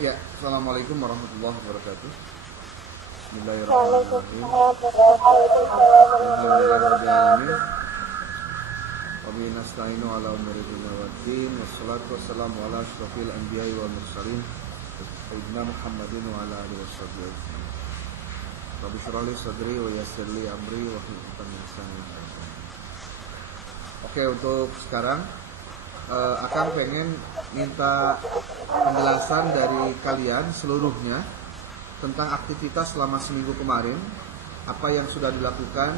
Ya, assalamualaikum warahmatullahi wabarakatuh. Bismillahirrahmanirrahim. Alhamdulillahirrahmanirrahim. Wabihi nasta'inu ala umuri dunya waddin. Wassalatu wassalamu ala asyrafil anbiya'i wal mursalin sayyidina Muhammadin wa ala alihi washabbihi ajma'in. Rabbi shrah li sadri wa yassir li amri wa hlul 'uqdatam min lisani yafqahu qawli. Oke, untuk sekarang Akang pengen minta penjelasan dari kalian seluruhnya tentang aktivitas selama seminggu kemarin, apa yang sudah dilakukan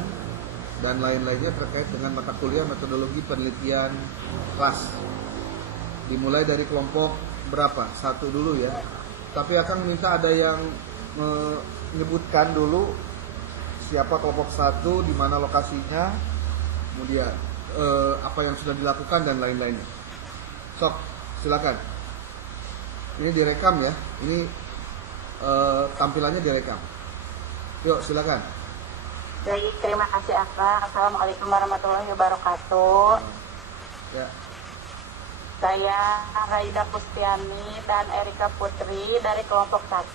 dan lain-lainnya terkait dengan mata kuliah metodologi penelitian kelas. Dimulai dari kelompok berapa? 1 dulu ya. Tapi Akang minta ada yang menyebutkan dulu siapa kelompok 1, di mana lokasinya, kemudian apa yang sudah dilakukan dan lain-lainnya. Sok, silakan. Ini direkam ya. Ini tampilannya direkam. Yuk, silakan. Baik, terima kasih Akang. Assalamualaikum warahmatullahi wabarakatuh. Ya. Saya Raida Pustiani dan Erika Putri dari kelompok 1.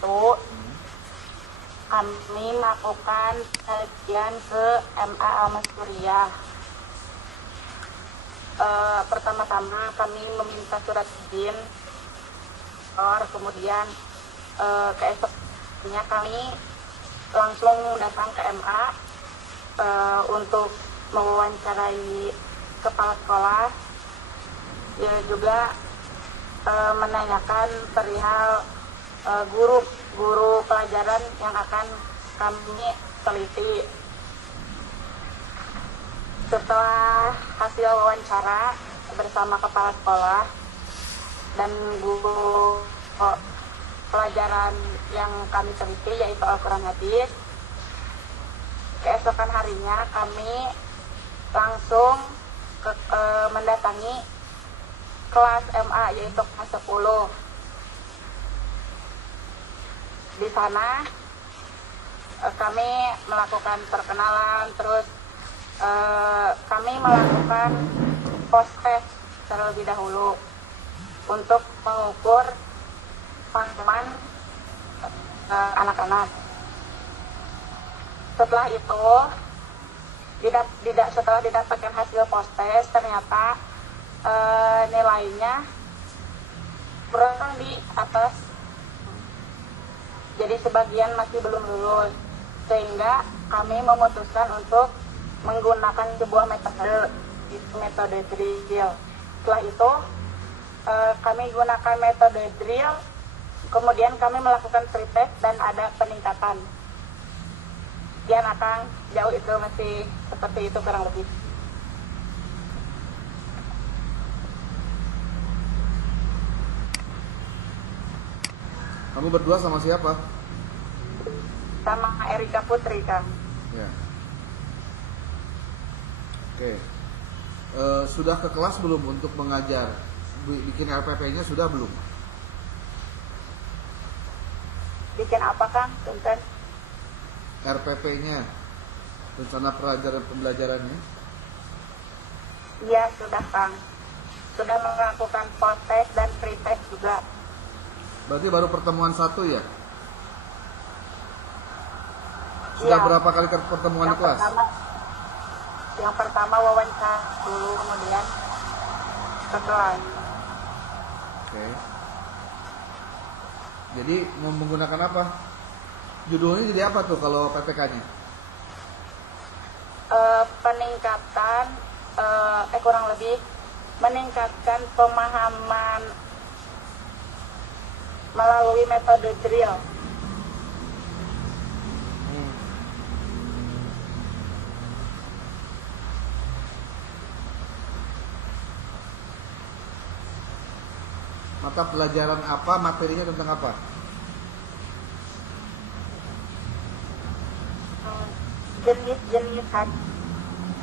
Kami melakukan kajian ke MA Al-Masturiyah. Pertama-tama kami meminta surat izin, kemudian keesokannya kami langsung datang ke MA untuk mewawancarai kepala sekolah, ya juga menanyakan perihal guru pelajaran yang akan kami teliti. Setelah hasil wawancara bersama kepala sekolah dan guru pelajaran yang kami teliti yaitu Al-Quran Hadis, keesokan harinya kami langsung mendatangi kelas MA yaitu kelas 10. Di sana kami melakukan perkenalan, terus kami melakukan post test terlebih dahulu untuk mengukur pahaman anak-anak. Setelah itu, setelah didapatkan hasil post test, ternyata nilainya kurang di atas, jadi sebagian masih belum lulus, sehingga kami memutuskan untuk menggunakan sebuah metode drill. Setelah itu kami gunakan metode drill, kemudian kami melakukan pretest dan ada peningkatan. Sekian Akang, jauh itu masih seperti itu kurang lebih. Kamu berdua sama siapa? Sama Erika Putri, Kang. Ya. Oke. Sudah ke kelas belum untuk mengajar? Bikin RPP-nya sudah belum? Bikin apa, Kang? Punten. RPP-nya, rencana pelajaran pembelajarannya? Iya, sudah, Kang. Sudah melakukan post test dan pretest juga. Berarti baru pertemuan 1 ya? Sudah Ya, berapa kali pertemuan di kelas? Yang pertama wawancara dulu, kemudian ke kelas. Oke. Jadi mau menggunakan apa? Judulnya jadi apa tuh kalau PPK-nya? Peningkatan, kurang lebih meningkatkan pemahaman melalui metode drill. Mata pelajaran apa? Materinya tentang apa? Jenis-jenis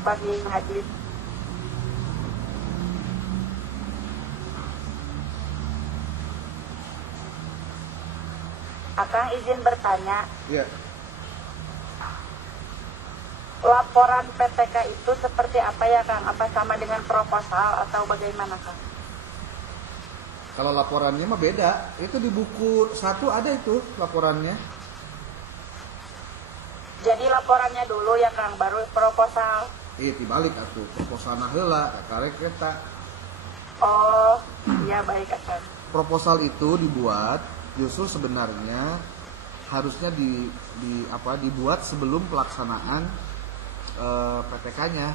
bagi hadis. Akang izin bertanya. Iya. Laporan PTK itu seperti apa ya, Kang? Apa sama dengan proposal atau bagaimana, Kang? Kalau laporannya mah beda. Itu di buku 1 ada itu laporannya. Jadi laporannya dulu ya Kang, baru proposal. Dibalik atuh, proposal heula karek eta. Oh, iya baik Kang. Proposal itu dibuat justru sebenarnya harusnya dibuat sebelum pelaksanaan PTK-nya.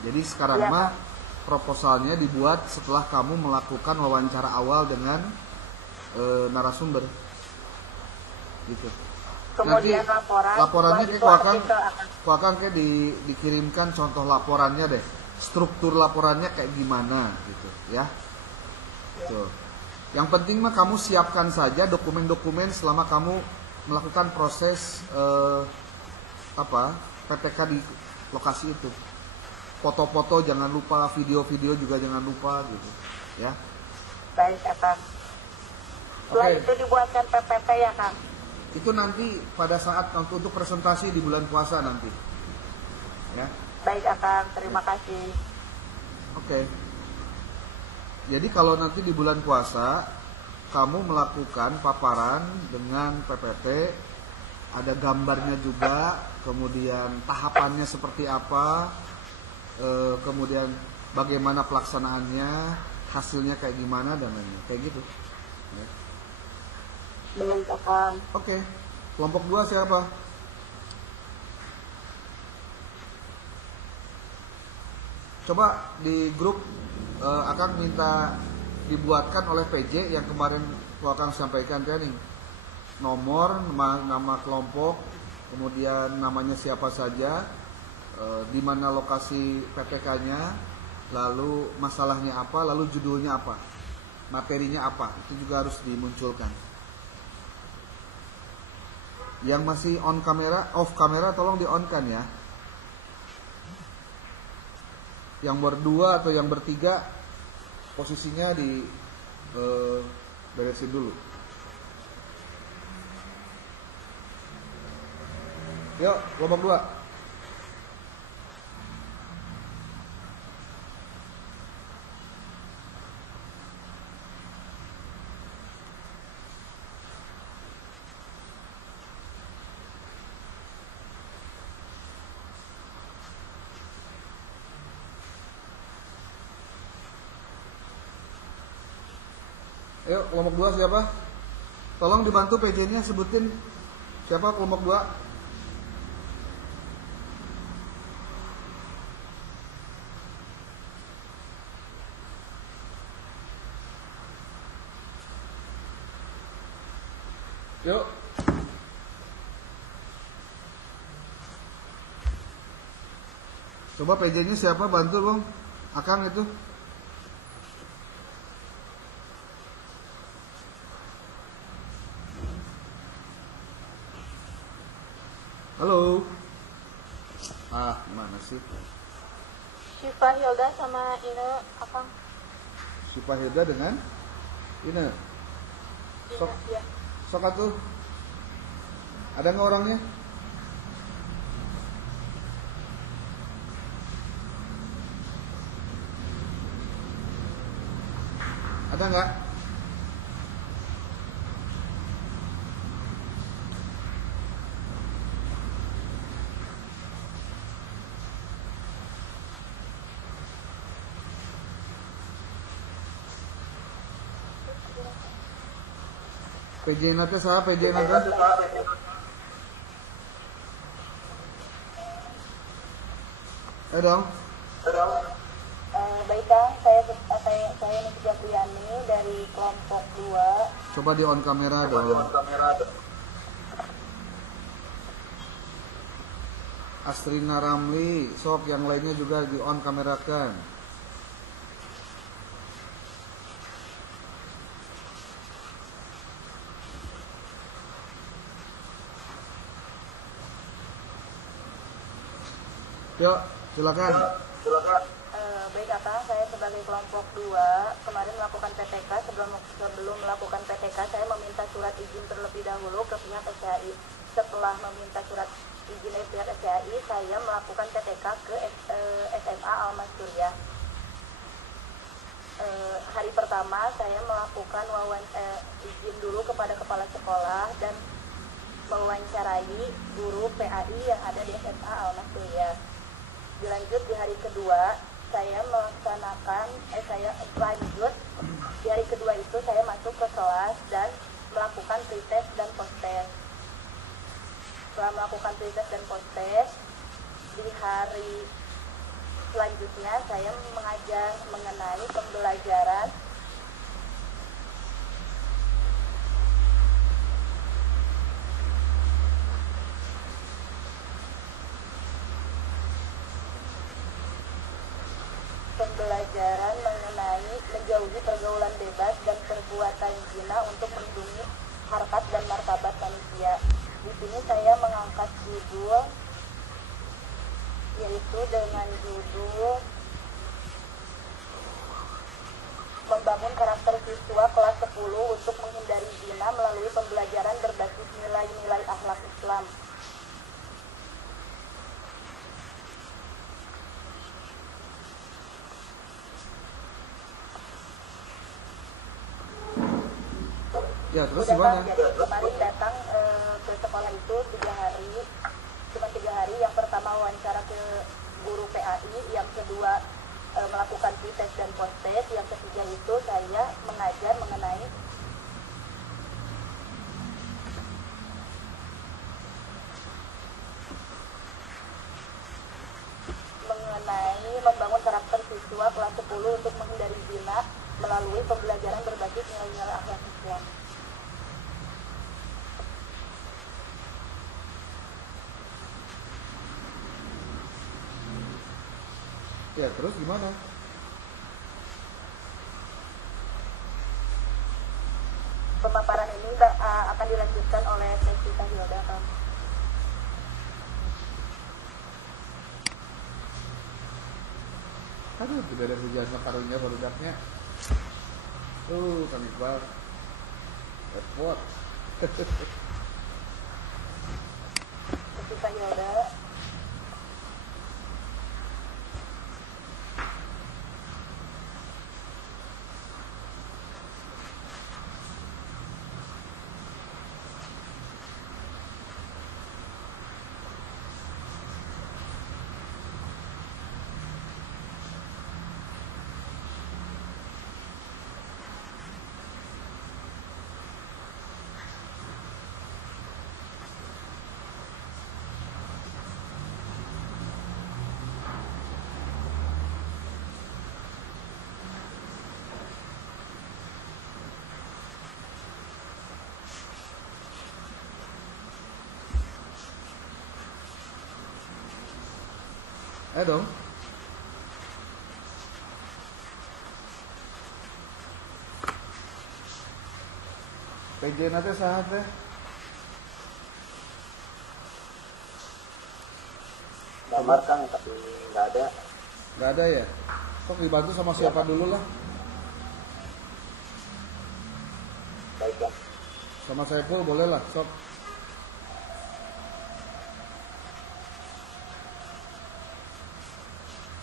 Jadi sekarang Iya, mah Kang. proposalnya dibuat setelah kamu melakukan wawancara awal dengan narasumber, gitu. Kemudian Nanti setelah laporannya kayak itu ku akan kayak dikirimkan contoh laporannya deh, struktur laporannya kayak gimana, gitu ya. Tuh. Yang penting mah kamu siapkan saja dokumen-dokumen selama kamu melakukan proses PTK di lokasi itu. Foto-foto jangan lupa, video-video juga jangan lupa, gitu ya. Baik Kang. Setelah Oke. itu dibuatkan PPT ya Kang. Itu nanti pada saat untuk presentasi di bulan puasa nanti ya. Baik Kang, terima kasih. Oke. Jadi kalau nanti di bulan puasa kamu melakukan paparan dengan PPT, ada gambarnya juga, kemudian tahapannya seperti apa, kemudian bagaimana pelaksanaannya, hasilnya kayak gimana dan lain-lain, kayak gitu ya. Baik Kang. Oke. Kelompok 2 siapa? Coba di grup akan minta dibuatkan oleh PJ yang kemarin akan sampaikan training. Nomor, nama kelompok, kemudian namanya siapa saja, di mana lokasi PTK-nya, lalu masalahnya apa, lalu judulnya apa, materinya apa, itu juga harus dimunculkan. Yang masih on kamera, off kamera tolong di on kan ya. Yang berdua atau yang bertiga posisinya di beresin dulu. Yuk, kelompok 2. Ayo, kelompok 2 siapa? Tolong dibantu PJ-nya sebutin siapa kelompok 2. Yuk. Coba PJ-nya siapa, bantu dong. Akang itu. Halo. Gimana sih? Syifa Hilda sama Ine Akang. Syifa Hilda dengan Ine. Sok, Ya. sok atuh. Ada nggak orangnya? Ada nggak? PJ nanti saya PJ nanti. Ayo dong. Baik Kang, saya Niki Japriani dari kelompok 2. Coba di on kamera dong. Astrina Ramli, sok yang lainnya juga di on kamerakan. Yuk, silakan. Baik Kang, saya sebagai kelompok 2 kemarin melakukan PTK. Sebelum melakukan PTK saya meminta surat izin terlebih dahulu ke pihak SCAI. Setelah meminta surat izin dari pihak SCAI, saya melakukan PTK ke SMA Al Mansuriyah. hari pertama saya melakukan izin dulu kepada kepala sekolah dan mewawancarai guru PAI yang ada di SMA Al-Masliyah. Dilanjut di hari kedua, saya lanjut di hari kedua itu saya masuk ke kelas dan melakukan pretest dan post-test. Setelah melakukan pretest dan post-test, di hari selanjutnya saya mengajar mengenai pembelajaran mengenai menjauhi pergaulan bebas dan perbuatan zina untuk melindungi harkat dan martabat manusia. Di sini saya mengangkat judul, yaitu dengan judul membangun karakter siswa kelas 10 untuk menghindari zina melalui pembelajaran berbasis nilai-nilai akhlak Islam. Ya, terus gimana? Jadi kemarin datang ke sekolah itu 3 hari, cuma 3 hari. Yang pertama wawancara ke guru PAI, yang kedua melakukan pretest dan post-test, yang ketiga itu saya mengajar mengenai membangun karakter siswa kelas 10 untuk menghindari zina melalui pembelajaran berbasis nilai-nilai akhlak Islam. Ya, terus gimana? Pemaparan ini akan dilanjutkan oleh Teh Hilda, kan? Aduh, tidak ada sejarah karunya produknya. Kang Iqbal. Repot. Teh Hilda. Dong. PJ nanti saat teh. Gambar Kang, tapi nggak ada. Nggak ada ya? Sok dibantu sama siapa dulu lah? Baik ya. Sama Saiful boleh lah, sok.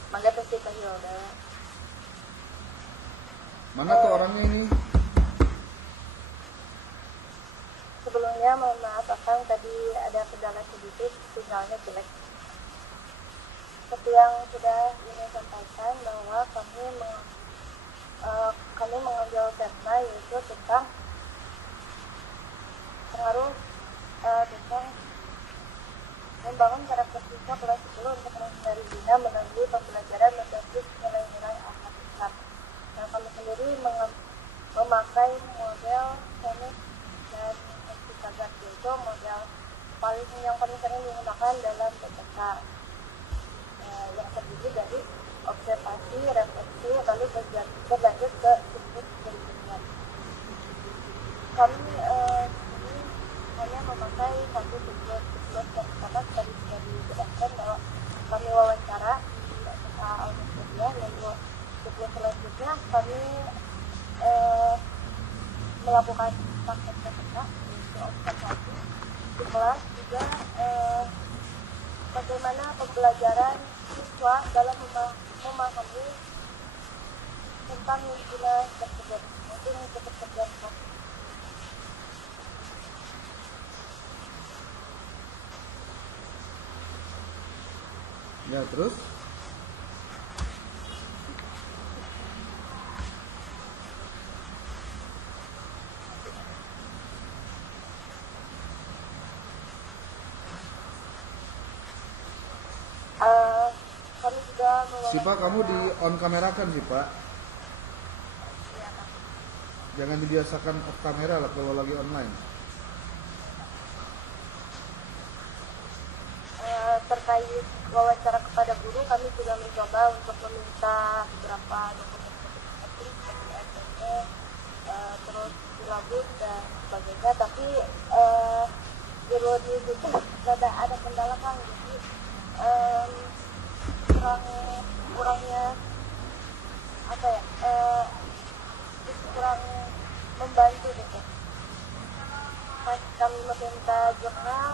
Mangga Teh Hilda. Mana tuh orangnya ini? Sebelumnya mohon maaf Akang, tadi ada kendala sedikit, sinyalnya jelek. Seperti yang sudah ini sampaikan bahwa kami mengambil tema yaitu tentang pengaruh tentang membangun karakter siswa kelas 10 untuk menghindari zina melalui pembelajaran berbasis nilai-nilai akhlak Islam. Nah, kami sendiri memakai model Phoenix dan Hexagon, yaitu model yang paling sering digunakan dalam PPK, yang terdiri dari observasi, refleksi, lalu berlanjut ke siklus berikutnya. Kami hanya memakai satu siklus yang pertama tadi sudah dijelaskan bahwa kami wawancara di SMA Al-Masliyah, lalu siklus selanjutnya kami melakukan praktek PPK, yaitu observasi. Di kelas juga bagaimana pembelajaran siswa dalam memahami tentang wilayah tersebut. Mungkin cukup sekian. Ya, terus? Kami sudah Sipa, kamu di on kamerakan sih, Pak. Jangan dibiasakan off kamera lah kalau lagi online. Terkait wawancara kepada guru, kami sudah mencoba untuk meminta beberapa dokumen seperti SPP, terus silabus dan sebagainya, tapi guru di situ tidak ada kendala kan, jadi kurangnya apa ya, kurang membantu gitu. Pas kami meminta jurnal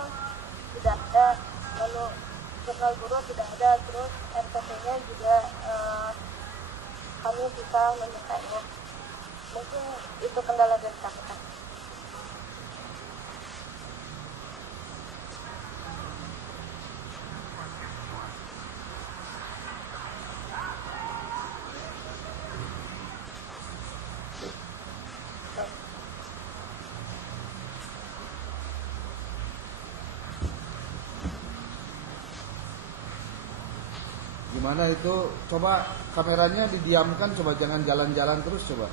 tidak ada, lalu jurnal guru tidak ada, terus RPP-nya juga kami bisa memintanya. Mungkin itu kendala dari kami. Gimana itu? Coba kameranya didiamkan, coba jangan jalan-jalan terus coba.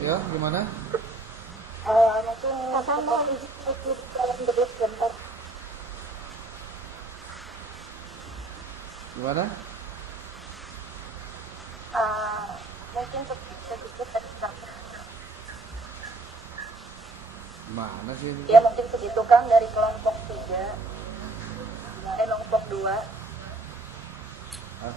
Ya, gimana? Mungkin sama itu dalam debut sebentar. Gimana? Mungkin sedikit dari Mana sih ini? ya mungkin segitu kan dari kelompok 3 kelompok 2. Hah?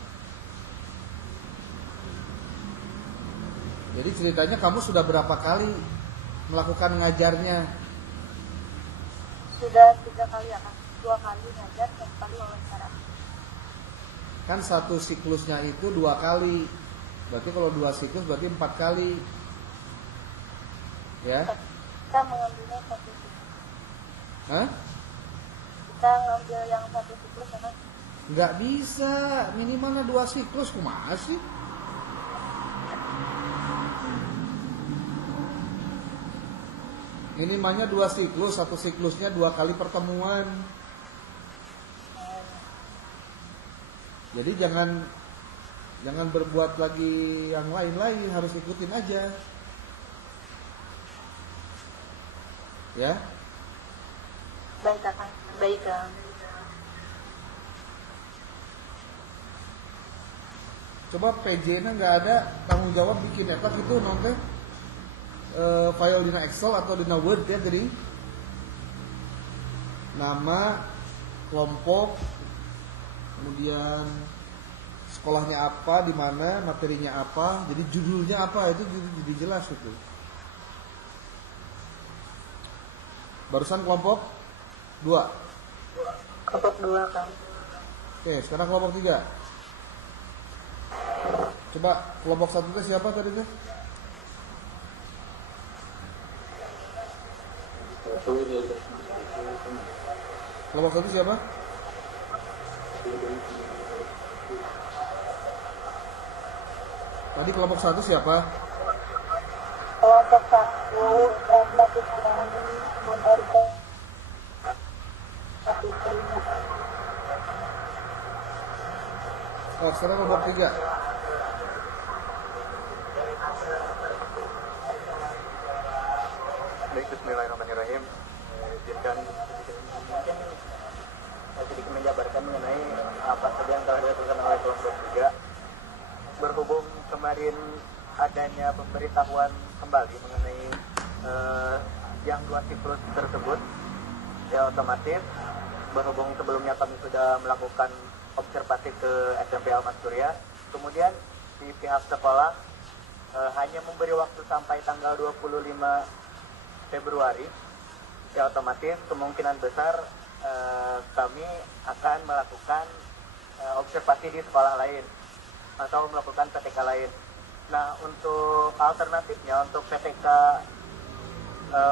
Jadi ceritanya kamu sudah berapa kali melakukan ngajarnya? Sudah 3 kali ya kan, 2 kali ngajar, 1 kali wawancara. Kan satu siklusnya itu 2 kali. Berarti kalau 2 siklus berarti 4 kali. Ya? Kita mengambilnya 1 siklus. Hah? Kita ngambil yang 1 siklus ya kan? Nggak bisa, minimalnya 2 siklus. Kumaha sih? Minimalnya 2 siklus, 1 siklusnya 2 kali pertemuan. Jadi jangan berbuat lagi yang lain-lain, harus ikutin aja. Ya? Baik Kak, baik Kak. Coba PJ-nya nggak ada tanggung jawab bikin eta gitu nanti file dina Excel atau dina Word ya, jadi nama, kelompok, kemudian sekolahnya apa, di mana, materinya apa, jadi judulnya apa, itu jadi jelas itu. Barusan kelompok 2. Kelompok 2 kan. Oke, sekarang kelompok 3. Coba kelompok 1 itu siapa tadi tuh? Kelompok 1 siapa? Tadi kelompok 1 siapa? Kelompok 1 melakukan RP. Oh, sekarang kelompok 3. Baik, bismillahirrahmanirrahim. Izinkan sedikit menjabarkan mengenai apa saja yang telah dilakukan oleh kelompok 3. Berhubung kemarin adanya pemberitahuan kembali mengenai yang 2 siklus tersebut, ya otomatis berhubung sebelumnya kami sudah melakukan observasi ke SMP Ahmad Surya. Kemudian di pihak sekolah hanya memberi waktu sampai tanggal 25 Februari. Ya otomatis kemungkinan besar kami akan melakukan observasi di sekolah lain atau melakukan PTK lain. Nah, untuk alternatifnya untuk PTK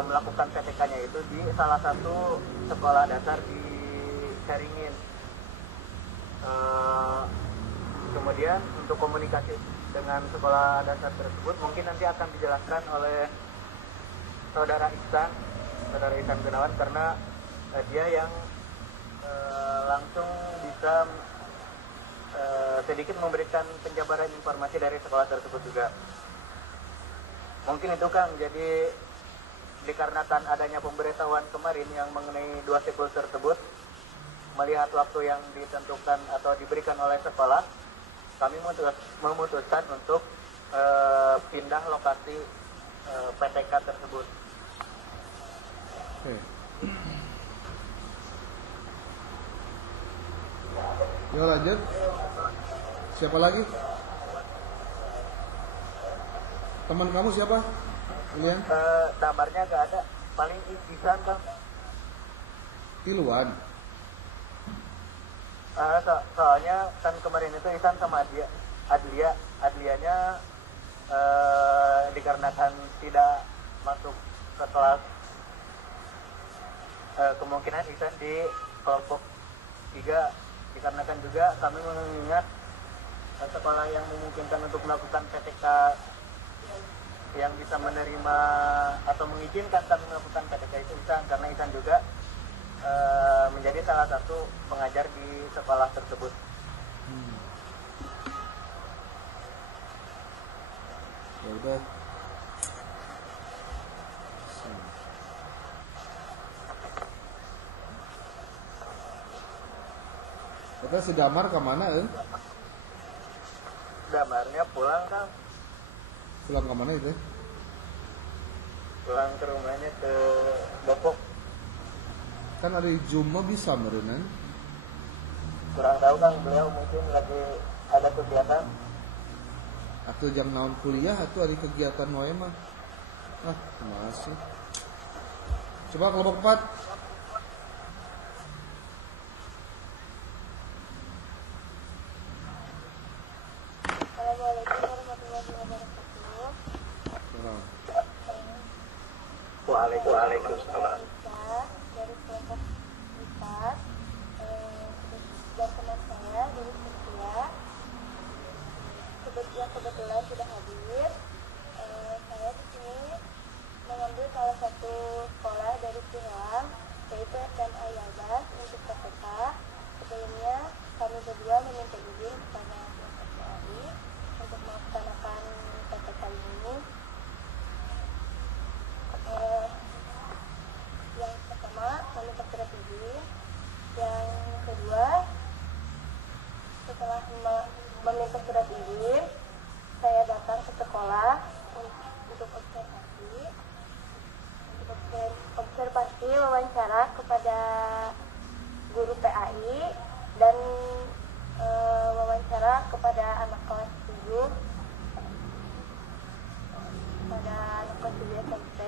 melakukan PTK-nya itu di salah satu sekolah dasar di Caringin. Kemudian untuk komunikasi dengan sekolah dasar tersebut mungkin nanti akan dijelaskan oleh saudara Ihsan Gunawan, karena dia yang langsung bisa sedikit memberikan penjabaran informasi dari sekolah tersebut juga. Mungkin itu Kang, jadi dikarenakan adanya pemberitahuan kemarin yang mengenai 2 sikul tersebut, melihat waktu yang ditentukan atau diberikan oleh sekolah, kami memutuskan untuk pindah lokasi PTK tersebut. Oke. Yuk lanjut. Siapa lagi? Teman kamu siapa? Kalian? Gambarnya gak ada, paling Ihsan Kang. Tiluan. Soalnya kan kemarin itu Ihsan sama Adlianya dikarenakan tidak masuk ke kelas, kemungkinan Ihsan di kelompok 3, dikarenakan juga kami mengingat sekolah yang memungkinkan untuk melakukan PTK yang bisa menerima atau mengizinkan kami melakukan PTK itu Ihsan, karena Ihsan juga menjadi salah satu pengajar di sekolah tersebut. Ya udah. Kita si Damar kemana? Damarnya pulang Kang, Pulang kemana itu? pulang ke rumahnya ke Depok. Kan hari Jumat bisa merenang. Kurang tahu Kang, beliau mungkin lagi ada kegiatan. Atau jam naon kuliah atau hari kegiatan wae mah. Masih. Coba kelompok 4. Assalamualaikum warahmatullahi wabarakatuh. Waalaikumsalam. Dari kelompok 4 dan teman saya dari Setia yang kebetulan sudah hadir. Saya di sini mengambil salah satu sekolah dari Cilang, yaitu SMA Yabas untuk PTK. Sebelumnya kami berdua meminta izin kepada PTKI untuk melaksanakan PTK ini. Yang pertama kami bersurat izin, yang kedua setelah meminta surat izin, saya datang ke sekolah untuk observasi wawancara kepada guru PAI dan wawancara kepada anak kelas 7 SMP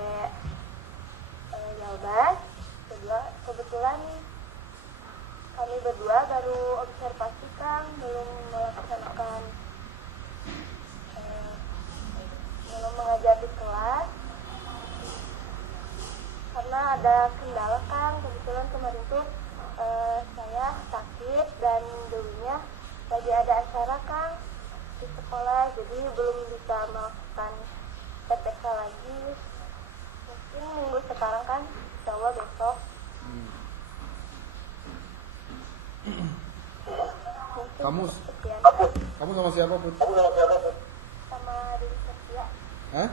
Yalbas. Kebetulan kami berdua baru observasi Kang, belum melaksanakan belum mengajar di kelas karena ada kendala Kang. Kebetulan kemarin tuh saya sakit dan dulunya lagi ada acara Kang di sekolah, jadi belum bisa melakukan PTK lagi. Mungkin minggu sekarang kan, insya Allah besok. Kamu sama siapa, Put? Sama Dewi Setia. Hah?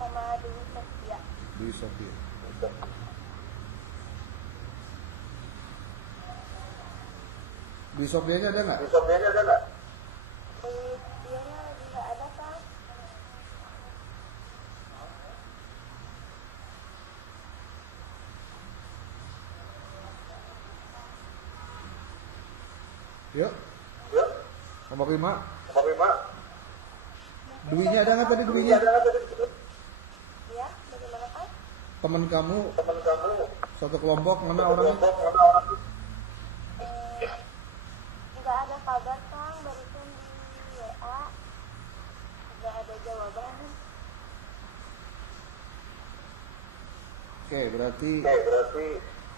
Sama Dewi Setia. Dewi Sofia. Dewi Sofianya ada nggak? Dia lagi nggak ada Kang. Yuk, Yuk, kelompok 5. kelompok 5. Duinya ada nggak tadi duinya? Ya, bagaimana Pak? Teman kamu Teman kamu satu kelompok mana orangnya? kelompok mana orang? Nggak ada kabar Kang, barusan di WA. Nggak ada jawaban. Oke, berarti Berarti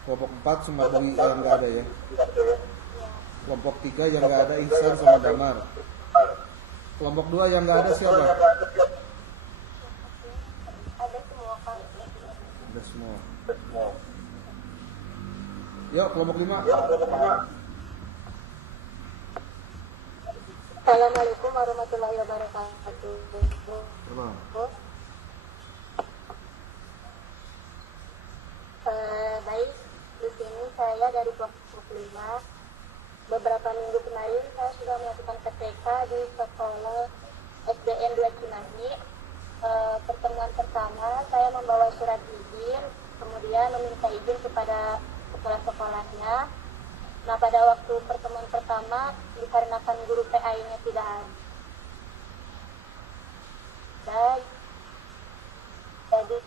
kelompok 4 cuma Dwi yang nggak ada ya. tidak ada ya. Ya, Kelompok 3 yang nggak ada Ihsan sama Damar. Kelompok 2 yang nggak ada siapa? ada semua Kang. Ada semua. Semua. Yuk, kelompok 5. Ya, kelompok 5. Assalamualaikum warahmatullahi wabarakatuh. Salam. Baik, di sini saya dari kelompok 5. Beberapa minggu kemarin saya sudah melakukan PTK di sekolah SDN 2 Cimahi. Pertemuan pertama saya membawa surat izin, kemudian meminta izin kepada kepala sekolahnya. Nah, pada waktu pertemuan pertama dikarenakan guru PA-nya tidak ada, jadi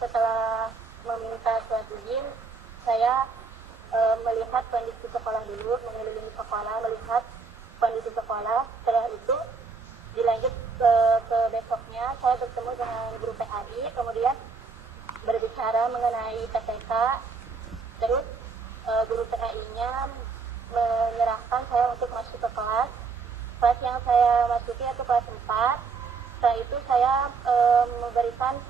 setelah meminta surat izin, saya melihat kondisi sekolah dulu, mengelilingi sekolah, melihat kondisi sekolah. Setelah itu dilanjut ke besoknya, saya bertemu dengan guru PAI, kemudian berbicara mengenai PTK. Terus guru PAI-nya menyerahkan saya untuk masuk ke kelas. Kelas yang saya masuki yaitu kelas 4. Setelah itu saya memberikan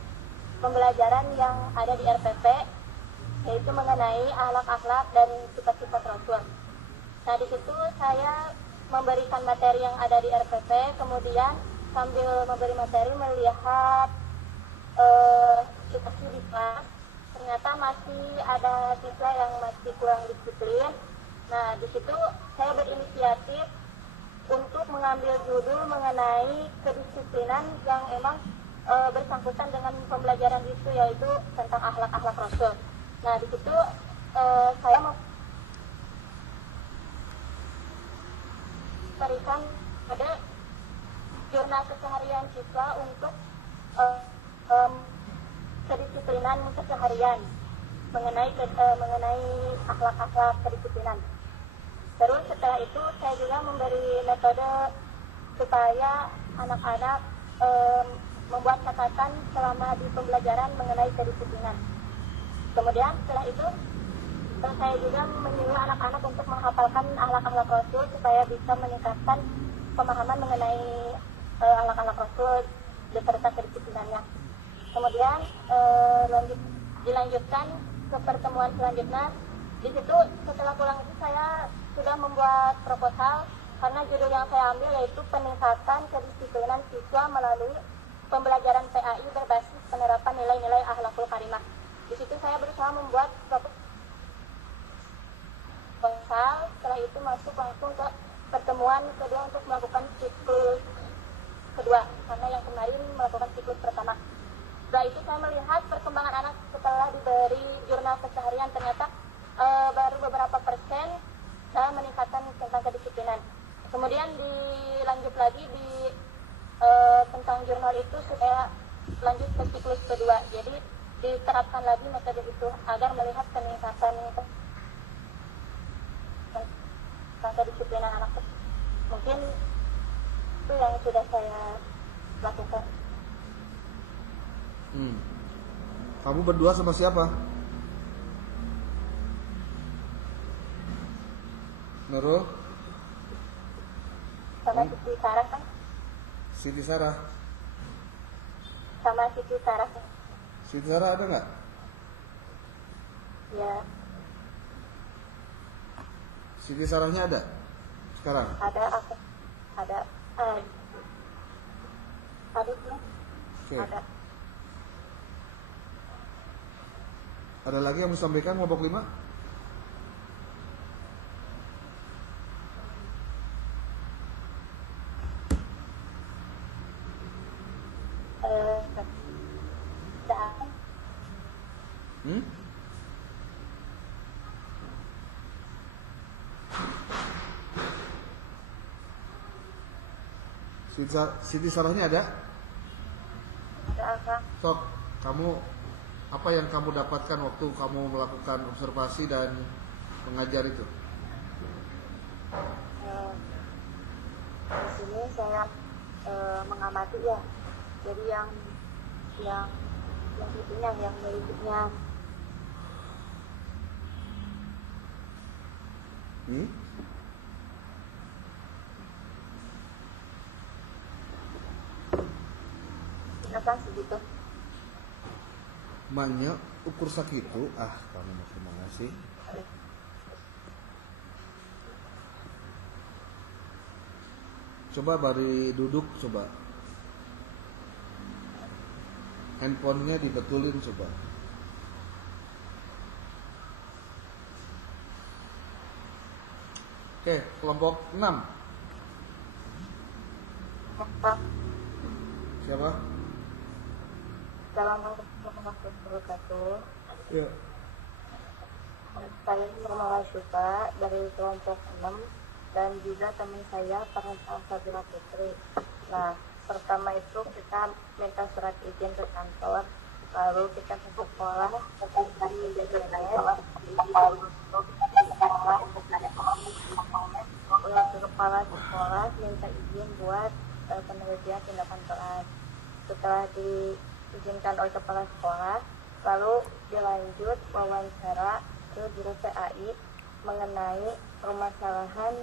pembelajaran yang ada di RPP, yaitu mengenai akhlak-akhlak dan sifat-sifat Rasul. Nah, di situ saya memberikan materi yang ada di RPP, kemudian sambil memberi materi melihat situasi di kelas. Ternyata masih ada siswa yang masih kurang disiplin. Nah, di situ saya berinisiatif untuk mengambil judul mengenai kedisiplinan yang emang bersangkutan dengan pembelajaran itu, yaitu tentang akhlak-akhlak Rasul. Nah, di situ saya memberikan pada jurnal keseharian siswa untuk kedisiplinan keseharian mengenai akhlak-akhlak kedisiplinan. Terus setelah itu saya juga memberi metode supaya anak-anak membuat catatan selama di pembelajaran mengenai kedisiplinan. Kemudian setelah itu saya juga menyuruh anak-anak untuk menghafalkan akhlak-akhlak Rasul supaya bisa meningkatkan pemahaman mengenai akhlak-akhlak Rasul beserta kedisiplinannya. Kemudian dilanjutkan ke pertemuan selanjutnya. Di situ setelah pulang itu saya sudah membuat proposal, karena judul yang saya ambil yaitu peningkatan kedisiplinan siswa melalui pembelajaran PAI berbasis penerapan nilai-nilai akhlakul karimah. Di situ saya berusaha membuat proposal. Setelah itu masuk langsung ke pertemuan kedua untuk melakukan siklus kedua, karena yang kemarin melakukan siklus pertama. Setelah itu saya melihat perkembangan anak setelah diberi jurnal keseharian, ternyata baru beberapa persen dalam meningkatkan tentang kedisiplinan. Kemudian dilanjut lagi di tentang jurnal itu supaya lanjut ke siklus kedua. Jadi diterapkan lagi metode itu agar melihat peningkatan tentang kedisiplinan anak. Mungkin itu yang sudah saya lakukan. Kamu berdua sama siapa? Nurul? Sama Siti Sarah kan? Siti Sarah? Sama Siti Sarah. Siti Sarah ada nggak? Ya, Siti Sarahnya ada? Sekarang? ada aku. Ada. Harusnya Oke. ada. Ada lagi yang mau disampaikan kelompok 5? Siti Sarahnya ada? Ada Akang. Sok, kamu apa yang kamu dapatkan waktu kamu melakukan observasi dan mengajar itu? Di sini saya mengamati ya. Jadi yang itunya, yang miliknya. Apa segitu? Maknya ukur sakitu, kamu masih mau ngasih? Coba bari duduk, coba. Handphonenya dibetulin, coba. Oke, kelompok 6. Siapa? Assalamualaikum warahmatullahi wabarakatuh. Ya. Saya Nurmala Syufa dari kelompok 6 dan juga teman saya Farhansa Sabila Putri. Nah, pertama itu kita minta surat izin ke kantor, lalu kita ke sekolah, ke kepala sekolah minta izin buat penelitian tindakan kelas. Setelah diizinkan oleh kepala sekolah, lalu dilanjut wawancara ke guru PAI mengenai permasalahan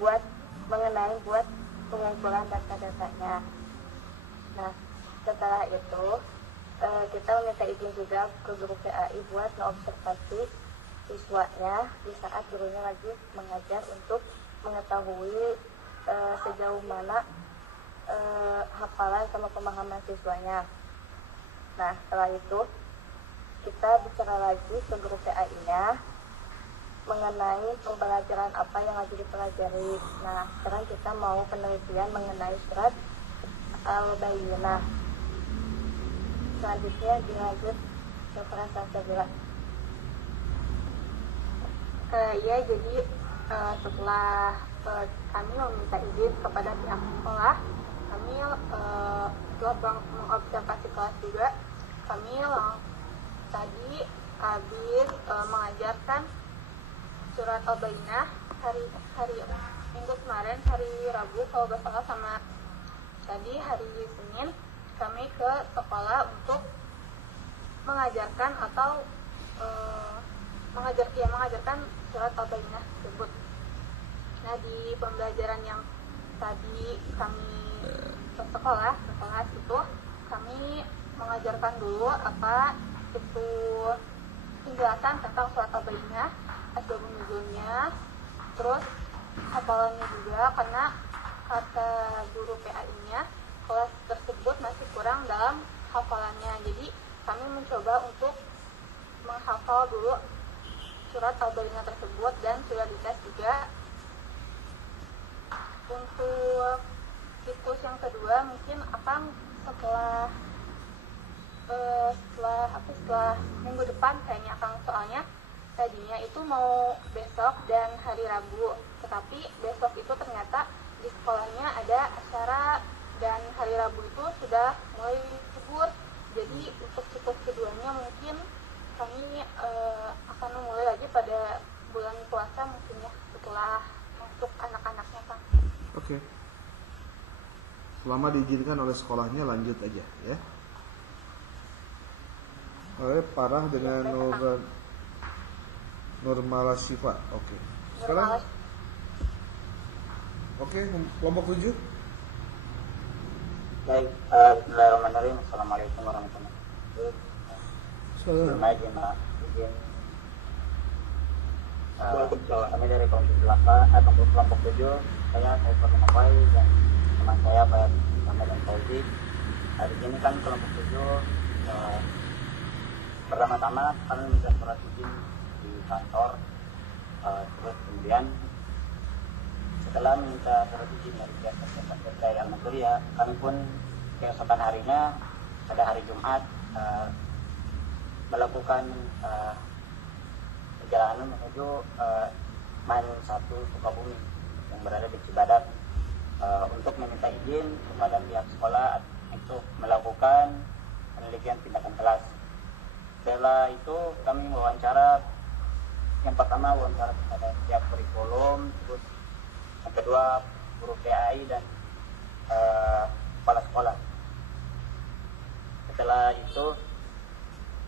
buat pengumpulan data-datanya. Nah, setelah itu kita minta izin juga ke guru PAI buat mengobservasi siswanya di saat gurunya lagi mengajar untuk mengetahui sejauh mana hafalan sama pemahaman siswanya. Nah, setelah itu kita bicara lagi ke guru PAI-nya mengenai pembelajaran apa yang lagi dipelajari. Nah, sekarang kita mau penelitian mengenai surat Al-Bayyinah. Selanjutnya dilanjut ke Farhansa Sabila. Ya, jadi setelah kami meminta izin kepada pihak sekolah, kami setelah mengobservasi kelas juga, kami tadi habis mengajarkan surat Al-Bayyinah hari minggu kemarin, hari Rabu kalau nggak salah, sama tadi hari Senin kami ke sekolah untuk mengajarkan atau mengajarkan surat Al-Bayyinah tersebut. Nah, di pembelajaran yang tadi kami ke sekolah itu kami mengajarkan dulu apa itu penjelasan tentang surat Al-Bayyinah, asbabun nuzulnya, terus hafalannya juga, karena kata guru PAI-nya kelas tersebut masih kurang dalam hafalannya. Jadi kami mencoba untuk menghafal dulu surat Al-Bayyinah tersebut dan sudah dites juga. Untuk siklus yang kedua mungkin akan setelah minggu depan kayaknya Kang, soalnya tadinya itu mau besok dan hari Rabu, tetapi besok itu ternyata di sekolahnya ada acara dan hari Rabu itu sudah mulai libur. Jadi untuk siklus keduanya mungkin kami akan memulai lagi pada bulan puasa mungkin ya, setelah masuk anak-anaknya, Kang. Oke. Selama diizinkan oleh sekolahnya lanjut aja ya. Parah dengan Nurmala Syufa. Oke. Sekarang kelompok 7. Baik, bismillahirrahmanirrahim. Assalamualaikum warahmatullahi wabarakatuh. Baik, Mbak. Izin. Kami dari kelompok 7. Saya Purnama Pai dan teman saya Pak Muhammad dan Fauzi. Hari ini kan kelompok 7 pertama-tama kami minta surat izin di kantor, terus kemudian setelah minta surat izin dari pihak Sekretariat Al-Maturiyah, kami pun keesokan harinya pada hari Jumat melakukan perjalanan menuju MAN 1 Sukabumi yang berada di Cibadak untuk meminta izin izin kepada pihak sekolah untuk melakukan penelitian tindakan kelas. Setelah itu kami wawancara, yang pertama wawancara kepada pihak kurikulum, terus yang kedua guru PAI dan kepala sekolah. Setelah itu,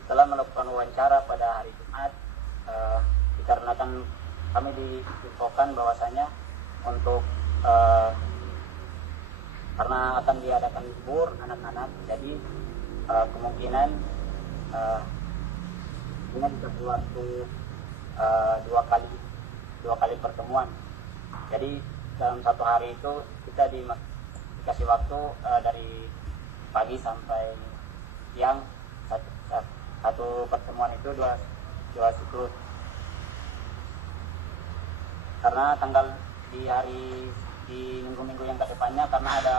setelah melakukan wawancara pada hari Jumat, dikarenakan kami diinfokan bahwasanya untuk karena akan diadakan libur anak-anak, jadi kemungkinan ini dikasih waktu dua kali pertemuan. Jadi dalam satu hari itu kita dikasih waktu dari pagi sampai siang, satu pertemuan itu dua siklus. Karena di minggu-minggu yang kedepannya karena ada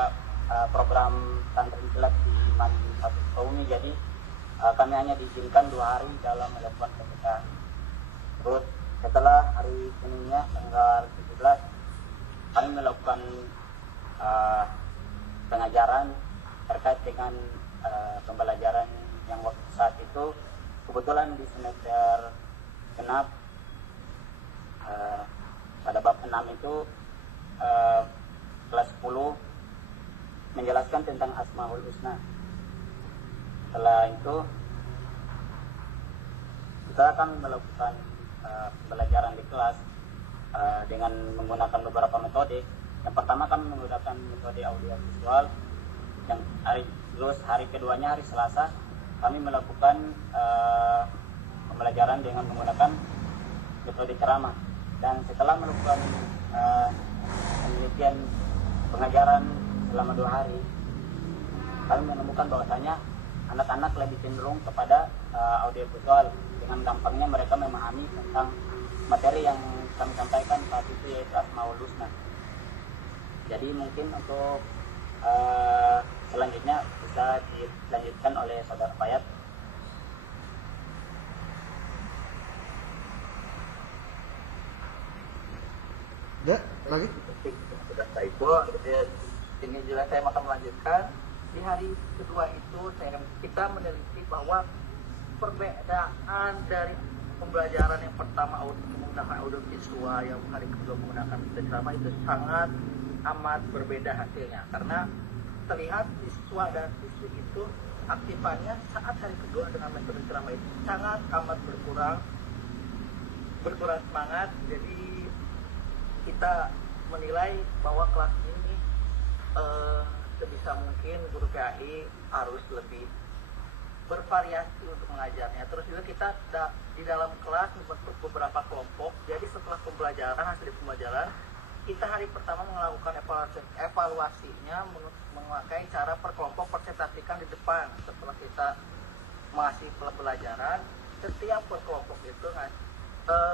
program santri kilat di Mandiri Satu Kaumi, jadi kami hanya diizinkan 2 hari dalam melakukan PPK. Terus setelah hari Seninnya tanggal 17 kami melakukan pengajaran terkait dengan pembelajaran yang waktu saat itu kebetulan di semester genap pada bab 6 itu kelas 10 menjelaskan tentang Asmaul Husna. Setelah itu kita akan melakukan pembelajaran di kelas dengan menggunakan beberapa metode. Yang pertama kami menggunakan metode audio visual. Yang hari keduanya hari Selasa kami melakukan pembelajaran dengan menggunakan metode ceramah. Dan setelah melakukan penelitian pengajaran selama 2 hari, kami menemukan bahwasanya anak-anak lebih cenderung kepada audio visual. Dengan gampangnya mereka memahami tentang materi yang kami sampaikan saat itu, yaitu Asmaul Husna. Jadi mungkin untuk selanjutnya bisa dilanjutkan oleh Saudara Fayat. Ya, lagi? Sudah Saiful, ini juga saya akan melanjutkan. Di hari kedua itu kita meneliti bahwa perbedaan dari pembelajaran yang pertama menggunakan audio visual, yang hari kedua menggunakan ceramah itu sangat amat berbeda hasilnya. Karena terlihat siswa dan siswi itu aktifannya saat hari kedua dengan metode ceramah itu sangat amat berkurang semangat. Jadi kita menilai bahwa kelas ini sebisa mungkin guru PAI harus lebih bervariasi untuk mengajarnya. Terus juga kita di dalam kelas membentuk beberapa kelompok. Jadi setelah hasil pembelajaran, kita hari pertama melakukan evaluasinya memakai cara perkelompok presentasikan di depan. Setelah kita mengasih pembelajaran, setiap perkelompok itu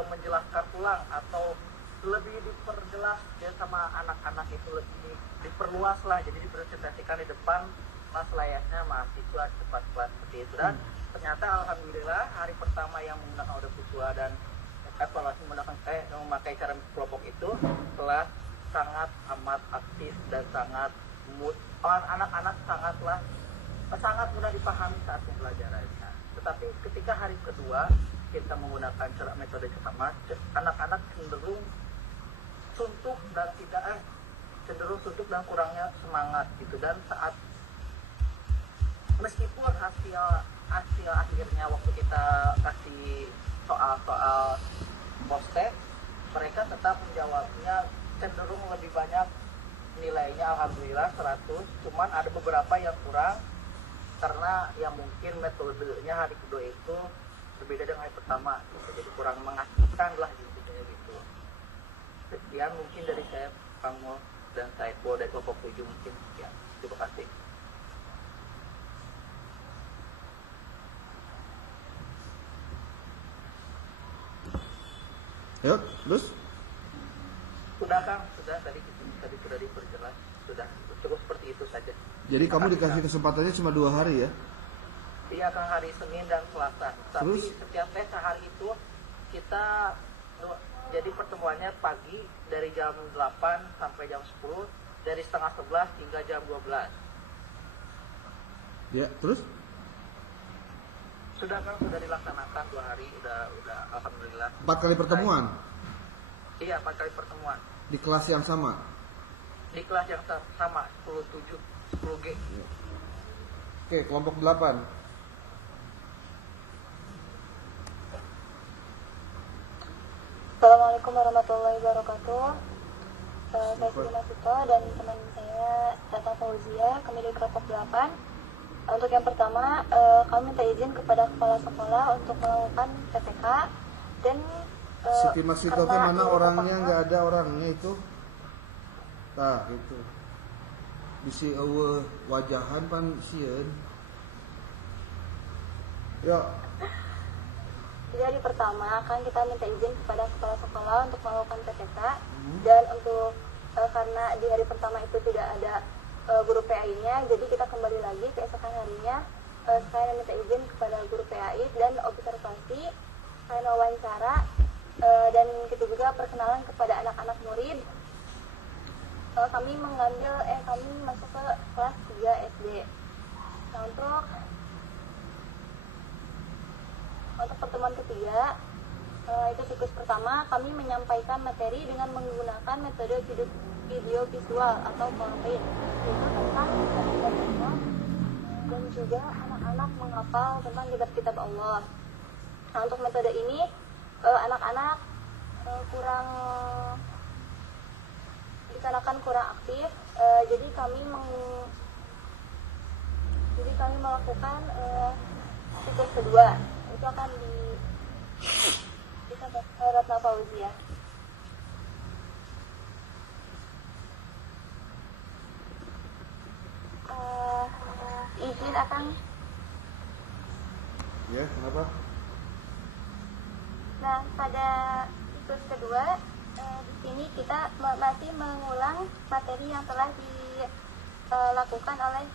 menjelaskan ulang atau lebih diperjelas ya sama anak-anak itu, lebih diperluas lah, jadi dipresentasikan di depan kelas layaknya mahasiswa cepat seperti itu. Dan ternyata alhamdulillah hari pertama yang menggunakan audio visual dan evaluasi memakai cara kelompok itu kelas sangat amat aktif dan sangat anak-anak sangat mudah dipahami saat pembelajarannya. Tetapi ketika hari kedua kita menggunakan metode ceramah, anak-anak cenderung suntuk dan kurangnya semangat gitu. Dan saat meskipun hasil akhirnya waktu kita kasih soal-soal post-test, mereka tetap menjawabnya cenderung lebih banyak nilainya, alhamdulillah 100. Cuman ada beberapa yang kurang karena yang mungkin metodenya hari kedua itu berbeda dengan hari pertama, jadi kurang mengasihkan lah intinya gitu. Sekian mungkin dari saya, Kamu dan Saiful dari kelompok 7 mungkin. Ya, terima kasih. Yuk, terus? Sudah Kang, tadi sudah diperjelas, sudah cukup seperti itu saja. Jadi kamu dikasih kesempatannya cuma 2 hari ya? Iya Kang, hari Senin dan Selasa. Tapi setiap tes sehari itu kita jadi pertemuannya pagi dari jam 8 sampai jam 10. dari setengah 11 hingga jam 12. Ya, terus? Sudah kan, sudah dilaksanakan 2 hari, udah alhamdulillah. 4 kali pertemuan Iya, 4 kali pertemuan di kelas yang sama. di kelas yang sama 10G. Oke, kelompok 8. Assalamualaikum warahmatullahi wabarakatuh. Saya Siti Sito dan teman saya Tata Fauzia, kami dari kelompok 8. Untuk yang pertama, kami minta izin kepada kepala sekolah untuk melakukan PPK dan Siti Masito karena mana ini orangnya? merupakan- Nggak ada orangnya itu. Tah, itu. Bisi eueuh wajahan pan sieun. Ya, Jadi pertama kan kita minta izin kepada kepala sekolah untuk melakukan PPK dan untuk karena di hari pertama itu tidak ada guru PAI-nya, jadi kita kembali lagi keesokan harinya. Saya minta izin kepada guru PAI dan observasi, saya wawancara dan kita juga perkenalan kepada anak-anak murid. Kami masuk ke kelas 3 SD. Nah, untuk pertemuan ketiga, itu siklus pertama, kami menyampaikan materi dengan menggunakan metode video visual atau PowerPoint, yaitu tentang kitab-kitab dan juga anak-anak menghafal tentang kitab-kitab Allah. Nah, untuk metode ini, anak-anak dikarenakan kurang aktif, jadi kami melakukan siklus kedua. Itu akan di Ratna Fauzia. Izin akan. ya kenapa? Nah, pada siklus kedua di sini kita masih mengulang materi yang telah dilakukan oleh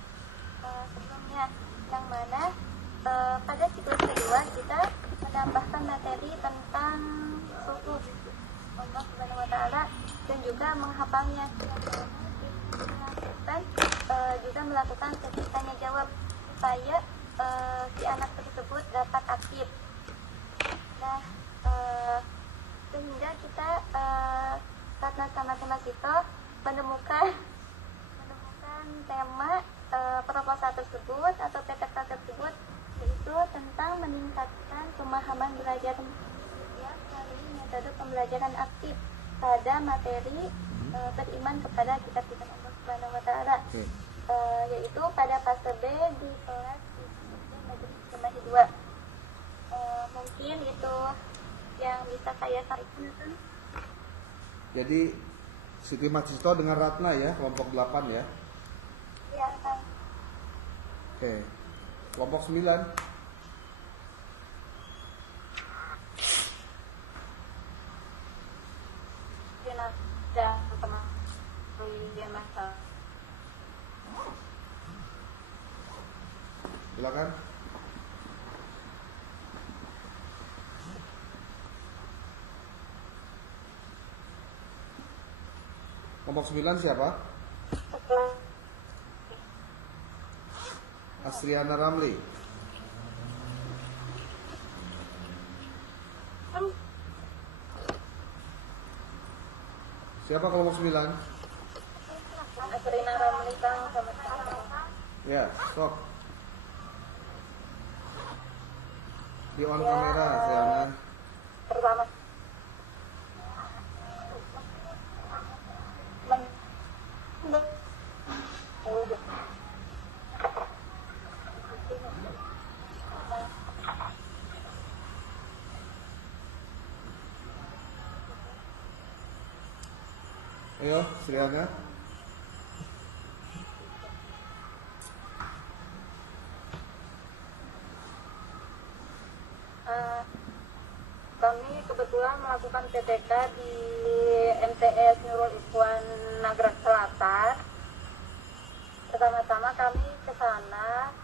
sebelumnya, yang mana pada siklus kedua kita menambahkan materi tentang suku Allah Subhanahu wa Ta'ala dan juga menghafalnya, dan juga melakukan sesi tanya jawab supaya si anak tersebut dapat aktif. Nah, sehingga kita karena sama-sama Sito menemukan tema proposal tersebut atau PPK tersebut, yaitu tentang meningkatkan pemahaman belajar melalui metode pembelajaran aktif pada materi beriman kepada kitab-kitab Allah Subhanahu wa Ta'ala, yaitu pada fase B di kelas Negeri Cimahi 2. Mungkin itu yang bisa saya sampaikan. Jadi Siti Masito dengan Ratna ya, kelompok 8 ya. Ya, kan. Oke. Kelompok 9. Dan teman dia masa. Silakan. Kelompok 9 siapa? Asriana Ramli. Siapa kelompok 9? Asrina Ramli Kang sama-sama. Ya, sok. Di on Ya, kamera, Asriana. Pertama Ayo, Asriana. kami kebetulan melakukan PPK di MTS Nurul Ikhwan Nagreg Selatan. Pertama-tama kami ke sana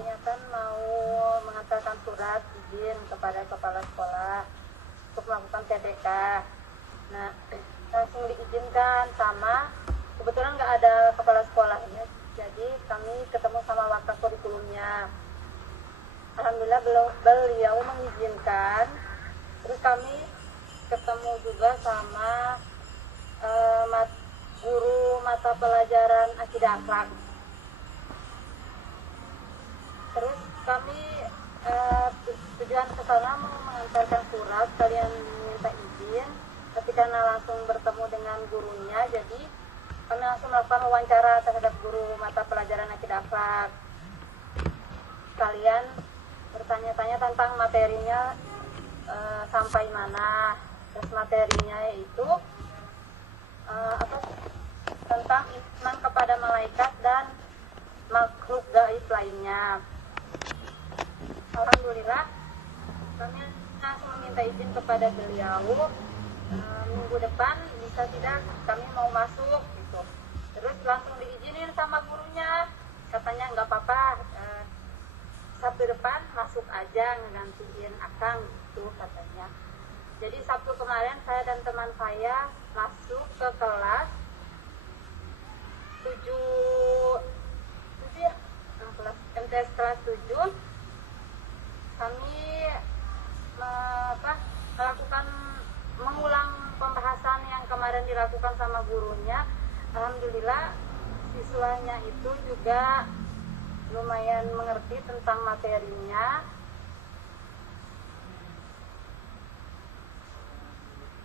niatan mau mengantarkan surat izin kepada kepala sekolah untuk melakukan PPK. Nah, langsung diizinkan sama kebetulan nggak ada kepala sekolahnya, jadi kami ketemu sama wakil kurikulumnya. Alhamdulillah beliau mengizinkan. Terus kami ketemu juga sama guru mata pelajaran akidah akhlak. Terus kami tujuan ke sana mau mengantarkan surat, kalian minta izin. Ketika langsung bertemu dengan gurunya, jadi kami langsung melakukan wawancara terhadap guru mata pelajaran akidah akhlak. Kalian bertanya-tanya tentang materinya sampai mana. Terus materinya yaitu tentang iman kepada malaikat dan makhluk gaib lainnya. Alhamdulillah kami langsung meminta izin kepada beliau, minggu depan bisa tidak kami mau masuk gitu. Terus langsung diizinin sama gurunya, katanya nggak apa-apa, Sabtu depan masuk aja ngegantiin akang gitu katanya. Jadi Sabtu kemarin saya dan teman saya masuk ke kelas 7 ya, kelas MTS kelas 7. Kami melakukan mengulang pembahasan yang kemarin dilakukan sama gurunya. Alhamdulillah siswanya itu juga lumayan mengerti tentang materinya.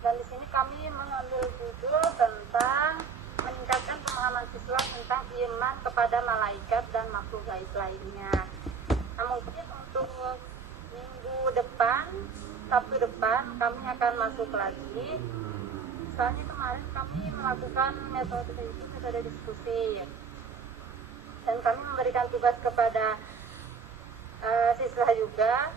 Dan di sini kami mengambil judul tentang meningkatkan pemahaman siswa tentang iman kepada malaikat dan makhluk gaib lainnya. Nah, mungkin untuk minggu depan, Sabtu depan kami akan masuk lagi. Soalnya kemarin kami melakukan metode diskusi. Dan kami memberikan tugas kepada siswa juga,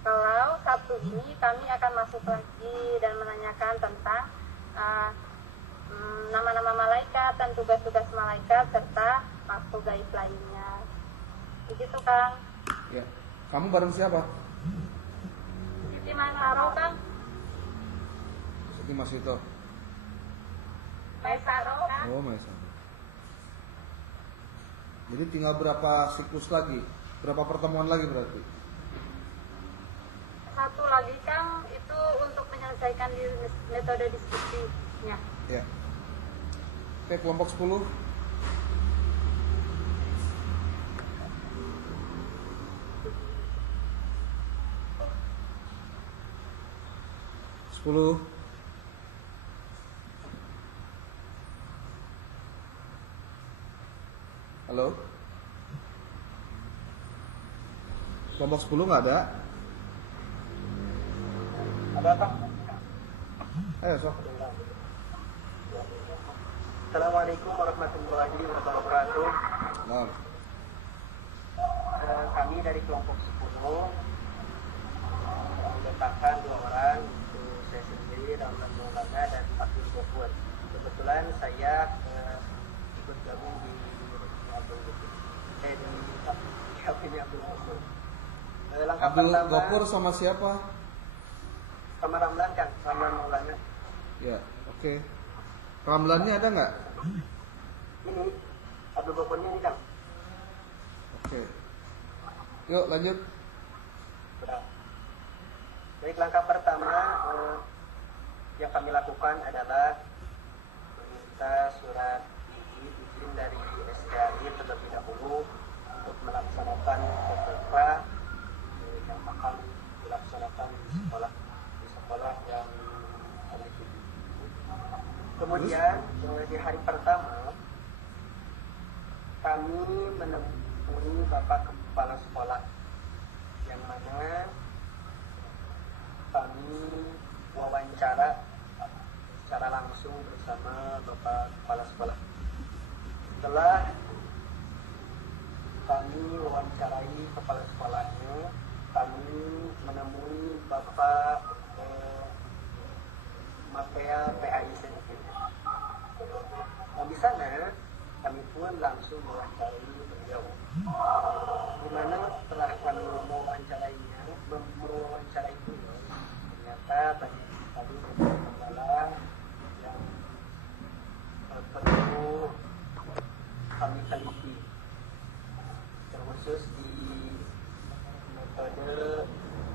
kalau Sabtu ini kami akan masuk lagi dan menanyakan tentang nama-nama malaikat dan tugas-tugas malaikat serta makhluk gaib lainnya. Begitu Kang. Ya. Kamu bareng siapa? Siti Maisaro Kang. Siti Masito. Maisaro Kang. Oh, Maisaro. Jadi tinggal berapa siklus lagi? Berapa pertemuan lagi berarti? Satu lagi Kang, itu untuk menyelesaikan metode diskusinya. Ya. Oke, kelompok 10. Halo? Kelompok 10 nggak ada? Ada Kang? Ayo sok. Assalamualaikum warahmatullahi wabarakatuh. Nah, Kami dari kelompok 10 meletakkan 2 orang, itu saya sendiri, Ramlan Maulana dan Abdul Ghafur. Kebetulan saya ikut gabung di Abdul Ghafur. Langkah Abdul pertama Ghafur sama siapa? sama Ramlan kan, Ramlan Maulana. Ya, oke. Ramlannya ada nggak? Ini Abdul Ghafurnya ini Kang. Oke. Yuk lanjut. Baik, langkah pertama yang kami lakukan adalah meminta surat izin dari SKI terlebih dahulu untuk melaksanakan beberapa yang akan dilaksanakan di sekolah yang kami tuju. Kemudian di hari pertama kami menemui Bapak Kepala Sekolah yang mana kami wawancara secara langsung bersama Bapak Kepala Sekolah. Setelah kami wawancarai kepala sekolahnya, kami menemui Bapak Mapea PAI Senopil. Nah, di sana kami pun langsung mewawancarai beliau. Di mana setelah kami mewawancarai beliau,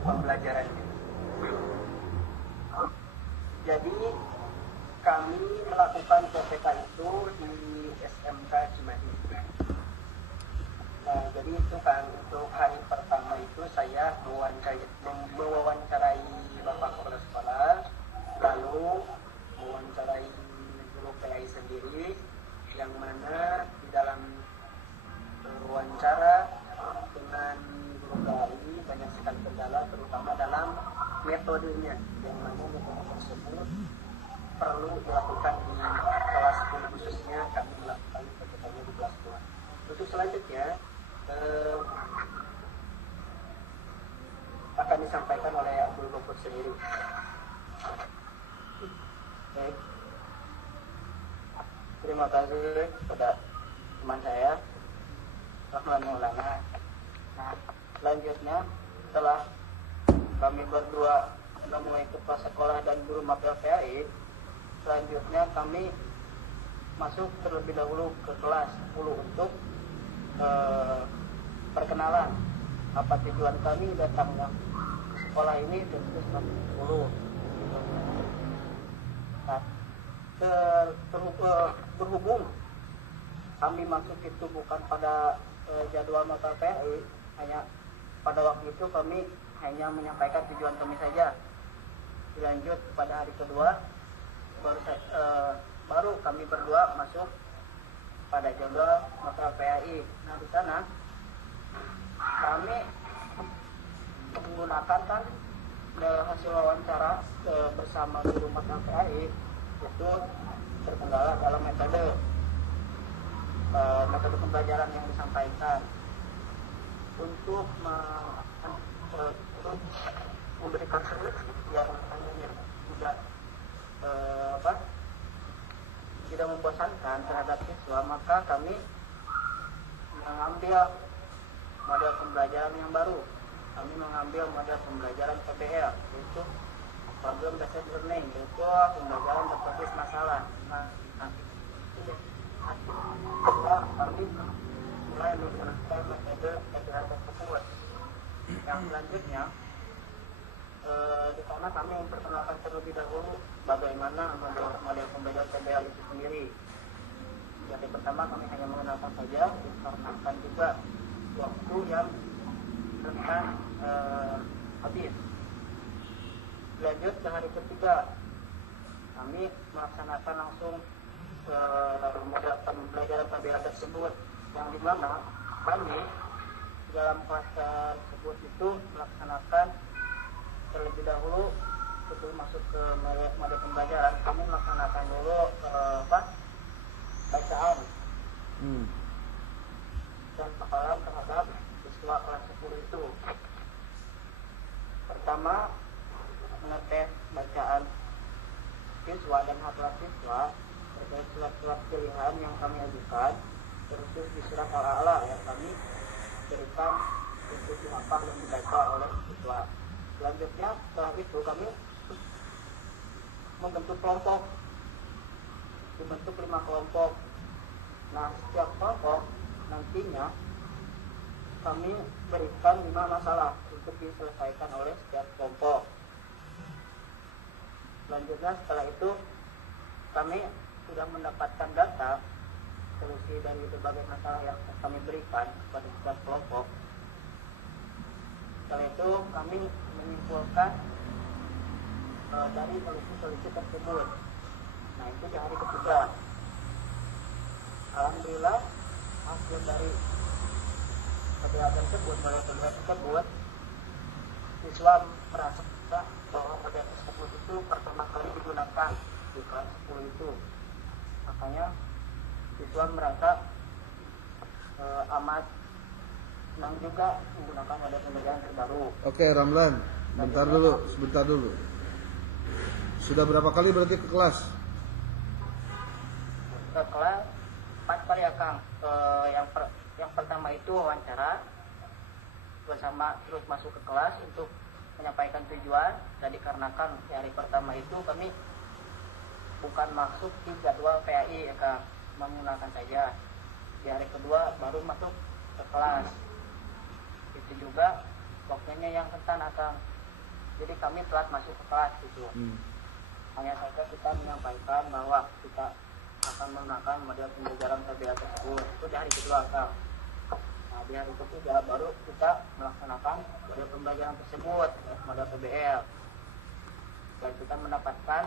pembelajarannya. Jadi kami melakukan PPK itu di SMK Cimahi. Nah, jadi itu kan untuk hari pertama itu saya mewawancarai Bapak Kepala Sekolah, lalu mewawancarai guru PAI sendiri, yang mana di dalam wawancara dengan guru PAI banyak sekali kendala, terutama dalam metodenya, yang mana metode tersebut perlu dilakukan di kelas 10, khususnya kami melakukan PPK-nya di kelas 2. Untuk selanjutnya akan disampaikan oleh Abdul Ghafur sendiri. Baik. Terima kasih kepada teman saya, Rahman Maulana. Nah, selanjutnya setelah kami berdua menemui kepala sekolah dan guru mapel PAI, selanjutnya kami masuk terlebih dahulu ke kelas 10 untuk perkenalan apa tujuan kami datangnya ke sekolah ini di kelas 10. Nah, berhubung kami masuk itu bukan pada jadwal mapel PAI, hanya pada waktu itu kami hanya menyampaikan tujuan kami saja. Dilanjut pada hari kedua baru kami berdua masuk pada jadwal mapel PAI. Nah, di sana kami menggunakan kan hasil wawancara bersama guru mapel PAI itu terkendala dalam metode pembelajaran yang disampaikan. Untuk memberikan solusi yang tidak tidak membosankan terhadap siswa, maka kami mengambil model pembelajaran yang baru. Kami mengambil model pembelajaran PBL, yaitu problem based learning, yaitu pembelajaran berbasis masalah. Kami mulai menggunakan metode PBL tersebut. Yang selanjutnya di sana kami memperkenalkan terlebih dahulu bagaimana model pembelajaran PBL itu sendiri. Jadi pertama kami hanya mengenalkan saja, dikarenakan juga waktu yang rentan habis. Lanjut ke hari ketiga, kami melaksanakan langsung model pembelajaran PBL tersebut, yang dimana kami dalam kelas tersebut itu melaksanakan terlebih dahulu sebelum masuk ke model pembelajaran, kami melaksanakan dulu bacaan dan hafalan terhadap siswa kelas 10 itu. Pertama, mengetes bacaan siswa dan hafalan siswa terkait surat-surat pilihan yang kami ajukan, terus di surat al-a'la yang kami berikan untuk dihafal dan dibaca oleh siswa. Selanjutnya setelah itu kami membentuk kelompok, dibentuk 5 kelompok. Nah, setiap kelompok nantinya kami berikan 5 masalah untuk diselesaikan oleh setiap kelompok. Selanjutnya setelah itu kami sudah mendapatkan data solusi dari berbagai masalah yang kami berikan kepada setiap kelompok. Setelah itu kami menyimpulkan dari solusi tersebut. Nah, itu di hari ketiga. Alhamdulillah hasil dari PBL tersebut, model PBL tersebut, siswa merasa bahwa model tersebut itu pertama kali digunakan di kelas 10 itu. Makanya siswa merasa amat senang juga menggunakan model pembelajaran terbaru. Oke, Ramlan, sebentar dulu. Sudah berapa kali berarti ke kelas? Ke kelas 4 kali ya, Kang. Yang pertama itu wawancara bersama, terus masuk ke kelas untuk menyampaikan tujuan. Dan dikarenakan di hari pertama itu kami bukan masuk di jadwal PAI ya, Kang, menggunakan saja. Di hari kedua baru masuk ke kelas. Itu juga waktunya yang rentan, Kang. jadi kami telat masuk ke kelas gitu. Hanya saja kita menyampaikan bahwa kita akan menggunakan model pembelajaran TBA tersebut itu di hari kedua Kang. Nah di hari ketiga baru kita melaksanakan model pembelajaran tersebut model PBL dan kita mendapatkan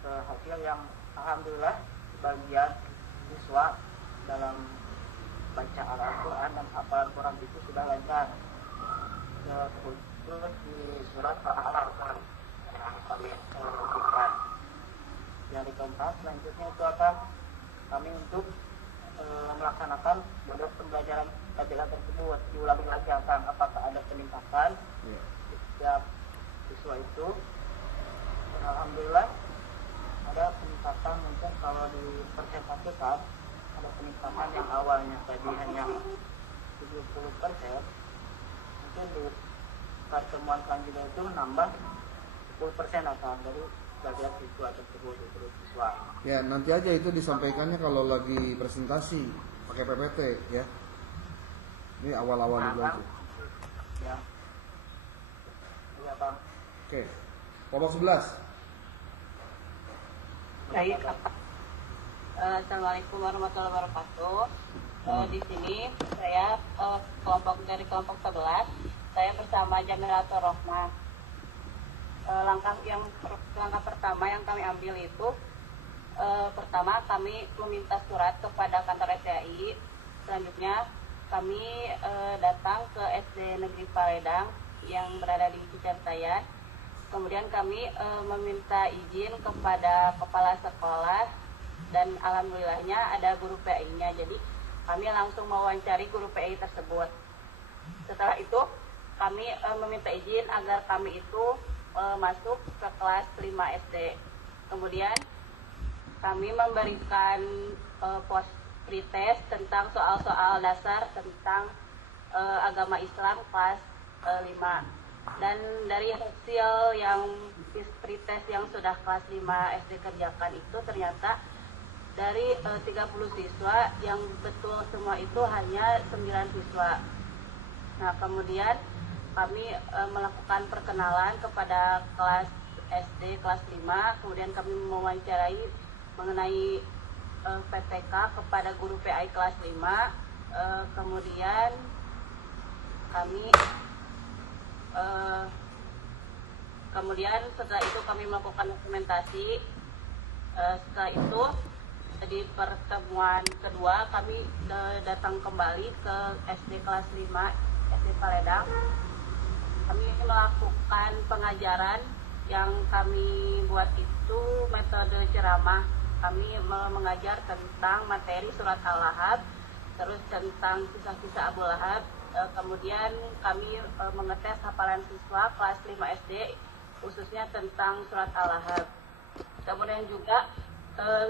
hasil yang alhamdulillah bagian siswa dalam baca Al-Quran dan hafalan Quran itu sudah lancar. Terus di surat Al-Quran yang kami lakukan. Yang keempat selanjutnya itu akan kami untuk melaksanakan model pembelajaran KBL tersebut diulangi lagi akan apakah ada peningkatan di setiap siswa itu. Dan alhamdulillah ada peningkatan, mungkin kalau dipresentasikan ada peningkatan yang awalnya tadi hanya 70%, mungkin di pertemuan selanjutnya itu nambah 10% akan dari bagian siswa tersebut itu siswa. Ya nanti aja itu disampaikannya kalau lagi presentasi pakai PPT ya. Ini awal-awal dulu aja. Ya. Iya Bang. Oke. Kelompok 11. Baik. Assalamualaikum warahmatullahi wabarakatuh. Di sini saya dari kelompok 11. Saya bersama Jamilatul Rohmah. Langkah pertama yang kami ambil itu pertama kami meminta surat kepada kantor STAI. Selanjutnya kami datang ke SD Negeri Paledang yang berada di Cicaritayan. Kemudian kami meminta izin kepada kepala sekolah dan alhamdulillahnya ada guru PI-nya. Jadi kami langsung mewawancari guru PI tersebut. Setelah itu kami meminta izin agar kami itu masuk ke kelas 5 SD. Kemudian kami memberikan post pretest tentang soal-soal dasar tentang agama Islam kelas 5. Dan dari hasil yang pretest yang sudah kelas 5 SD kerjakan itu ternyata dari 30 siswa yang betul semua itu hanya 9 siswa. Nah kemudian kami melakukan perkenalan kepada kelas SD kelas 5, kemudian kami mewawancarai mengenai PTK kepada guru PI kelas 5, kemudian kemudian setelah itu kami melakukan dokumentasi. Setelah itu di pertemuan kedua kami datang kembali ke SD kelas 5 SD Paledang. Kami melakukan pengajaran yang kami buat itu metode ceramah. Kami mengajar tentang materi surat Al-Lahab, terus tentang kisah-kisah Abu Lahab. Kemudian kami mengetes hafalan siswa kelas 5 SD khususnya tentang surat Al-Lahab. Kemudian juga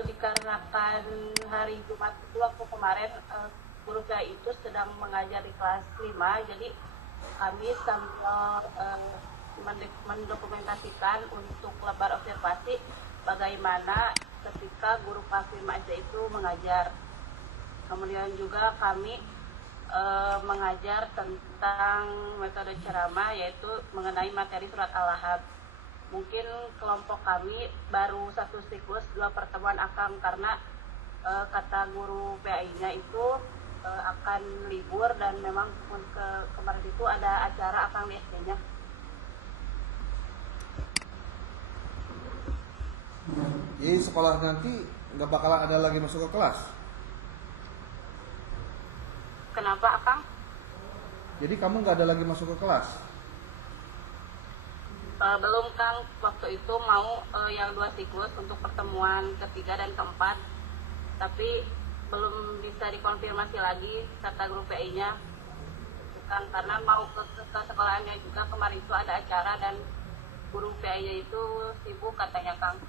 dikarenakan hari Jumat itu waktu kemarin guru saya itu sedang mengajar di kelas 5, jadi kami sambil mendokumentasikan untuk lebar observasi bagaimana ketika guru kelas 5 SD itu mengajar. Kemudian juga kami mengajar tentang metode ceramah yaitu mengenai materi surat Al-Lahab. Mungkin kelompok kami baru 1 siklus 2 pertemuan akang karena kata guru PAI-nya itu akan libur dan memang kemarin itu ada acara akang di SD-nya. Jadi sekolah nanti nggak bakalan ada lagi masuk ke kelas. Kenapa akang? Jadi kamu nggak ada lagi masuk ke kelas? Belum Kang, waktu itu mau yang 2 siklus untuk pertemuan ketiga dan keempat, tapi belum bisa dikonfirmasi lagi kata guru PI-nya. Bukan karena mau ke sekolahannya juga, kemarin itu ada acara dan guru PI-nya itu sibuk katanya Kang.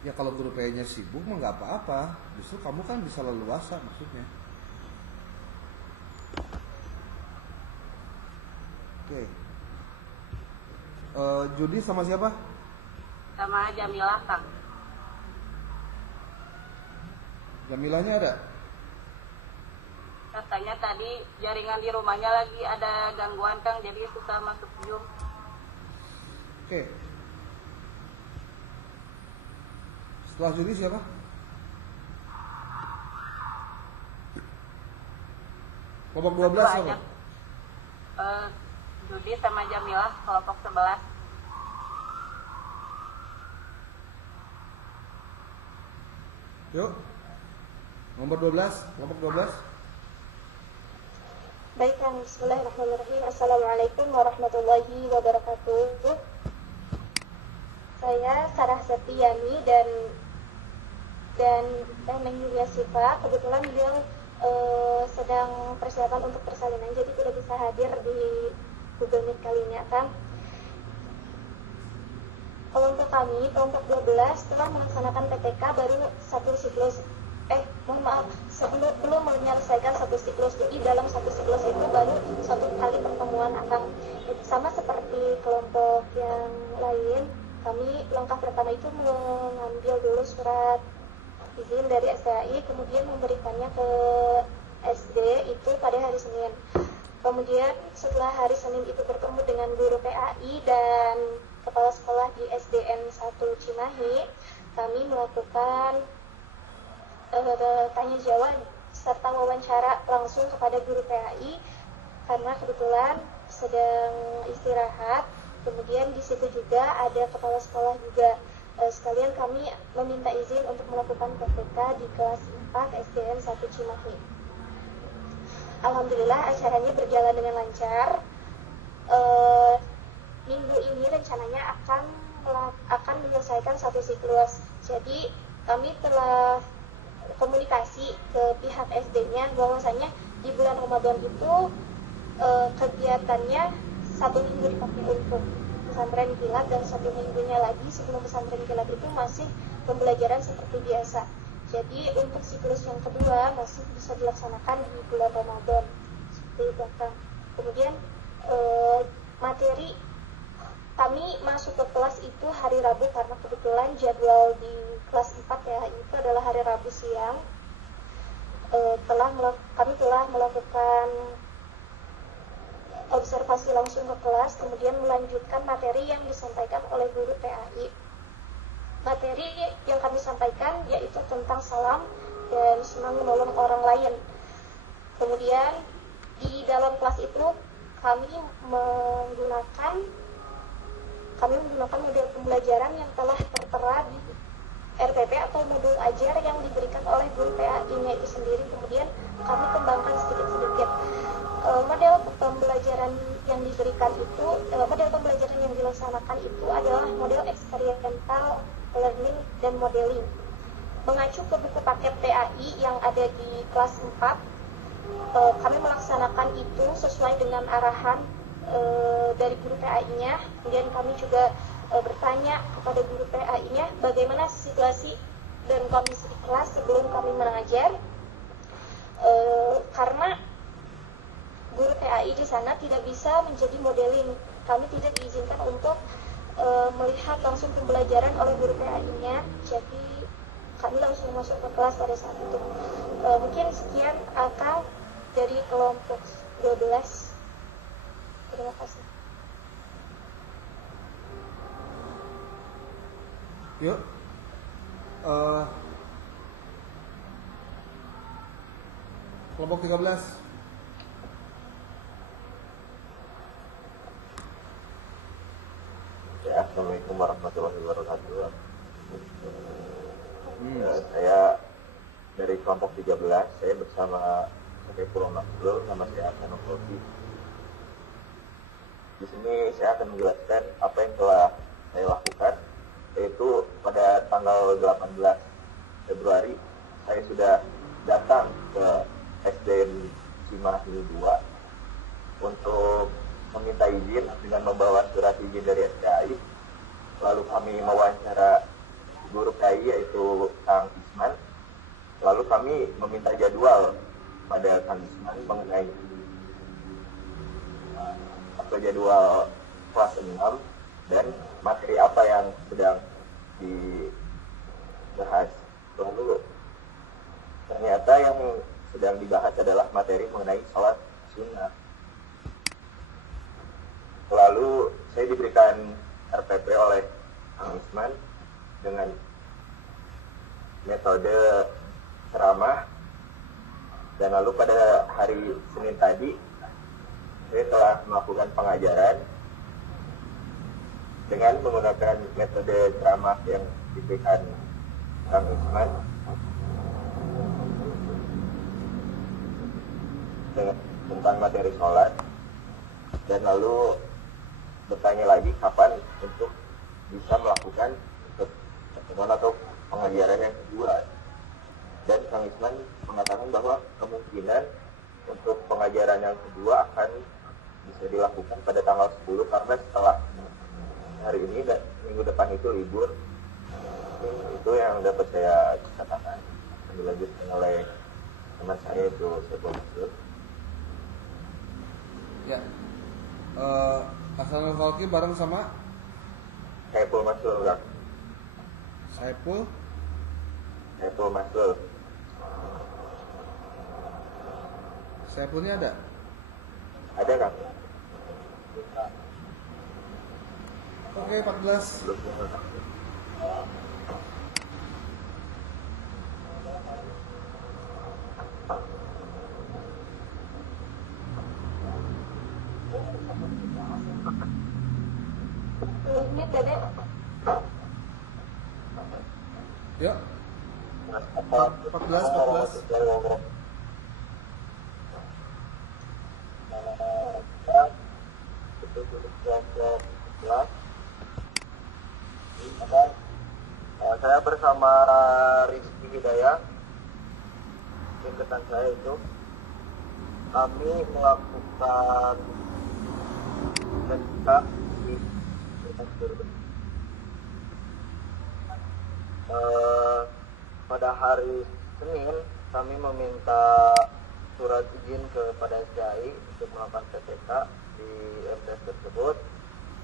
Ya kalau guru PI-nya sibuk mah nggak apa-apa, justru kamu kan bisa leluasa maksudnya. Oke. Judi sama siapa? Sama Jamilah Kang. Jamilahnya ada? Katanya tadi jaringan di rumahnya lagi ada gangguan Kang, jadi susah masuk Zoom. Oke. Setelah Juli siapa? Kelompok 12 siapa? Judi sama Jamilah kelompok 11. Yuk. Nomor 12, kelompok 12. Baik, bismillahirrahmanirrahim. Assalamualaikum warahmatullahi wabarakatuh. Saya Sarah Septiani dan Neng Yulia Siva. Kebetulan beliau sedang persiapan untuk persalinan, jadi tidak bisa hadir di Google Meet kali ini. Kelompok kami, kelompok 12 telah melaksanakan PTK baru satu siklus. Belum menyelesaikan satu siklus. Jadi dalam satu siklus itu baru satu kali pertemuan akang. Sama seperti kelompok yang lain, kami langkah pertama itu mengambil dulu surat izin dari STAI, kemudian memberikannya ke SD itu pada hari Senin. Kemudian setelah hari Senin itu bertemu dengan guru PAI dan kepala sekolah di SDN 1 Cimahi, kami melakukan tanya jawab serta wawancara langsung kepada guru PAI karena kebetulan sedang istirahat. Kemudian di situ juga ada kepala sekolah juga. Sekalian kami meminta izin untuk melakukan PTK di kelas 4 SDN 1 Cimahi. Alhamdulillah acaranya berjalan dengan lancar. Minggu ini rencananya akan menyelesaikan satu siklus. Jadi kami telah komunikasi ke pihak SD-nya bahwasanya di bulan Ramadan itu kegiatannya 1 minggu dipakai untuk pesantren kilat dan 1 minggunya lagi sebelum pesantren kilat itu masih pembelajaran seperti biasa. Jadi untuk siklus yang kedua masih bisa dilaksanakan di bulan Ramadan seperti itu kan. Kemudian materi kami masuk ke kelas itu hari Rabu karena kebetulan jadwal di kelas 4 ya itu adalah hari Rabu siang. Kami telah melakukan observasi langsung ke kelas, kemudian melanjutkan materi yang disampaikan oleh guru PAI. Materi yang kami sampaikan yaitu tentang salam dan senang menolong orang lain. Kemudian di dalam kelas itu kami menggunakan model pembelajaran yang telah tertera di RPP atau modul ajar yang diberikan oleh guru PAI-nya itu sendiri. Kemudian kami kembangkan sedikit-sedikit. Model pembelajaran yang diberikan itu, model pembelajaran yang dilaksanakan itu adalah model experiential learning dan modeling. Mengacu ke buku paket PAI yang ada di kelas 4, kami melaksanakan itu sesuai dengan arahan dari guru PAI-nya. Kemudian kami juga bertanya kepada guru PAI-nya bagaimana situasi dan kondisi di kelas sebelum kami mengajar, karena guru PAI di sana tidak bisa menjadi modeling. Kami tidak diizinkan untuk melihat langsung pembelajaran oleh guru PAI-nya. Jadi kami langsung masuk ke kelas pada saat itu. Mungkin sekian akal dari kelompok 12. Terima kasih. Yuk. Kelompok 13. Ya, Assalamualaikum warahmatullahi wabarakatuh. Saya dari kelompok 13, saya bersama Saifullah Makhlul, nama saya Hasan Kofi. Di sini saya akan menjelaskan apa yang telah saya lakukan, yaitu pada tanggal 18 Februari saya sudah datang ke SDN Cimahi 2 untuk meminta izin dengan membawa surat izin dari STAI. Lalu kami mewawancara guru PAI yaitu Kang Isman. Lalu kami meminta jadwal pada Kang Isman mengenai jadwal kelas 6 dan materi apa yang sedang dibahas. Lalu ternyata yang sedang dibahas adalah materi mengenai sholat sunnah. Lalu saya diberikan RPP oleh Kang Isman dengan metode ceramah. Dan lalu pada hari Senin tadi saya telah melakukan pengajaran dengan menggunakan metode ceramah yang diberikan Kang Isman tentang materi sholat, dan lalu bertanya lagi kapan untuk bisa melakukan pertemuan atau pengajaran yang kedua. Dan Kang Isman mengatakan bahwa kemungkinan untuk pengajaran yang kedua akan bisa dilakukan pada tanggal 10 karena setelah hari ini dan minggu depan itu libur. Itu yang dapat saya katakan. Dilanjutkan oleh teman saya itu Saiful Masrur. Ya. Hasanul Khalqi bareng sama Saiful Masrur, Kang. Saiful Masrur. Saifulnya ada? Ada, Kang? Oke, 14. Menit Dede. Yuk. 14. Saya bersama Rizky Hidayah, singkatan saya itu, kami melakukan mentak di pada hari Senin kami meminta surat izin kepada SDAI untuk melakukan PTK di MTS tersebut.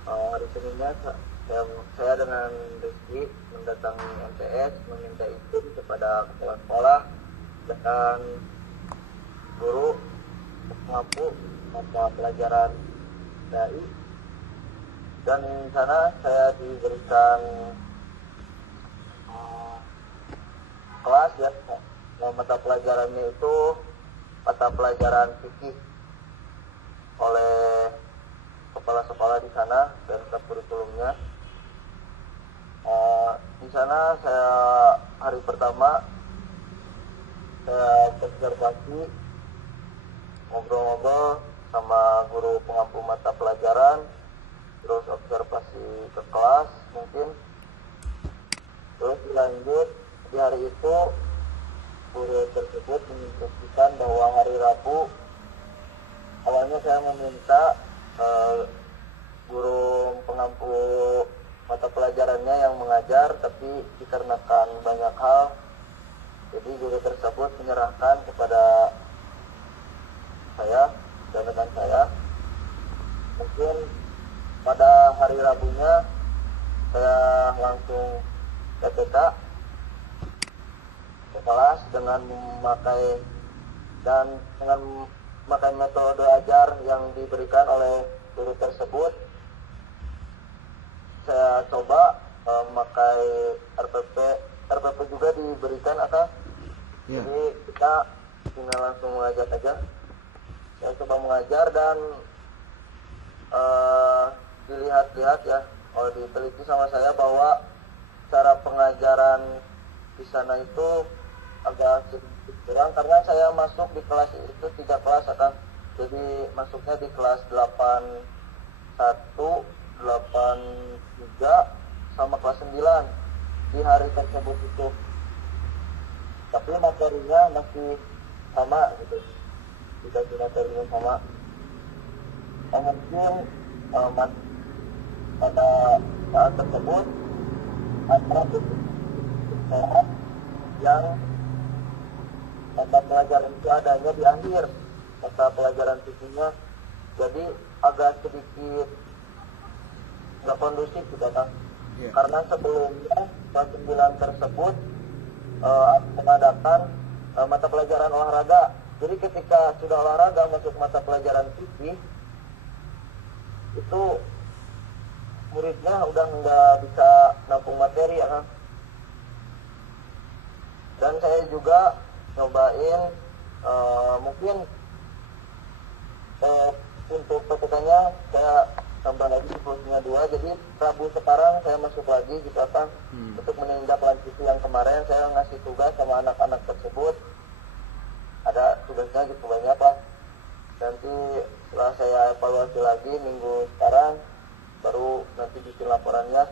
Hari Seninnya saya dengan Rizky mendatangi MTS meminta izin kepada kepala sekolah dan guru mengaku mata pelajaran SDAI, dan di sana saya diberikan kelas ya. Mata pelajarannya itu mata pelajaran fikih oleh kepala sekolah di sana dan kurikulumnya. Di sana saya hari pertama saya observasi, ngobrol-ngobrol sama guru pengampu mata pelajaran, terus observasi ke kelas mungkin, terus dilanjut di hari itu guru tersebut menginstruksikan bahwa hari Rabu awalnya saya meminta guru pengampu mata pelajarannya yang mengajar, tapi dikarenakan banyak hal jadi guru tersebut menyerahkan kepada saya dan rekan saya. Mungkin pada hari Rabunya saya langsung PTK ke kelas dengan memakai metode ajar yang diberikan oleh guru tersebut. Saya coba memakai RPP juga diberikan akan. Ya. Jadi kita tinggal langsung mengajar aja. Saya coba mengajar dan dilihat-lihat ya, kalau diteliti sama saya bahwa cara pengajaran di sana itu agak sedikit kurang karena saya masuk di kelas itu 3 kelas akan. Jadi masuknya di kelas 81, 83 sama kelas 9 di hari tersebut itu. Tapi materinya masih sama gitu. Kita materinya sama. Mungkin pada saat tersebut ada sekolah yang mata pelajaran itu adanya di akhir mata pelajaran fisiknya, jadi agak sedikit nggak kondusif gitu kan. Yeah. Karena sebelumnya kelas 9 tersebut mengadakan mata pelajaran olahraga. Jadi ketika sudah olahraga masuk mata pelajaran fikih itu muridnya udah nggak bisa nampung materi ya Kang. Dan saya juga nyobain mungkin untuk PPK-nya saya tambah lagi siklusnya 2, jadi Rabu sekarang saya masuk lagi gitu Kang. Untuk menindaklanjuti yang kemarin saya ngasih tugas sama anak-anak tersebut, ada tugasnya gitu banyak Pak. Nanti setelah saya evaluasi lagi minggu sekarang baru nanti bikin laporannya.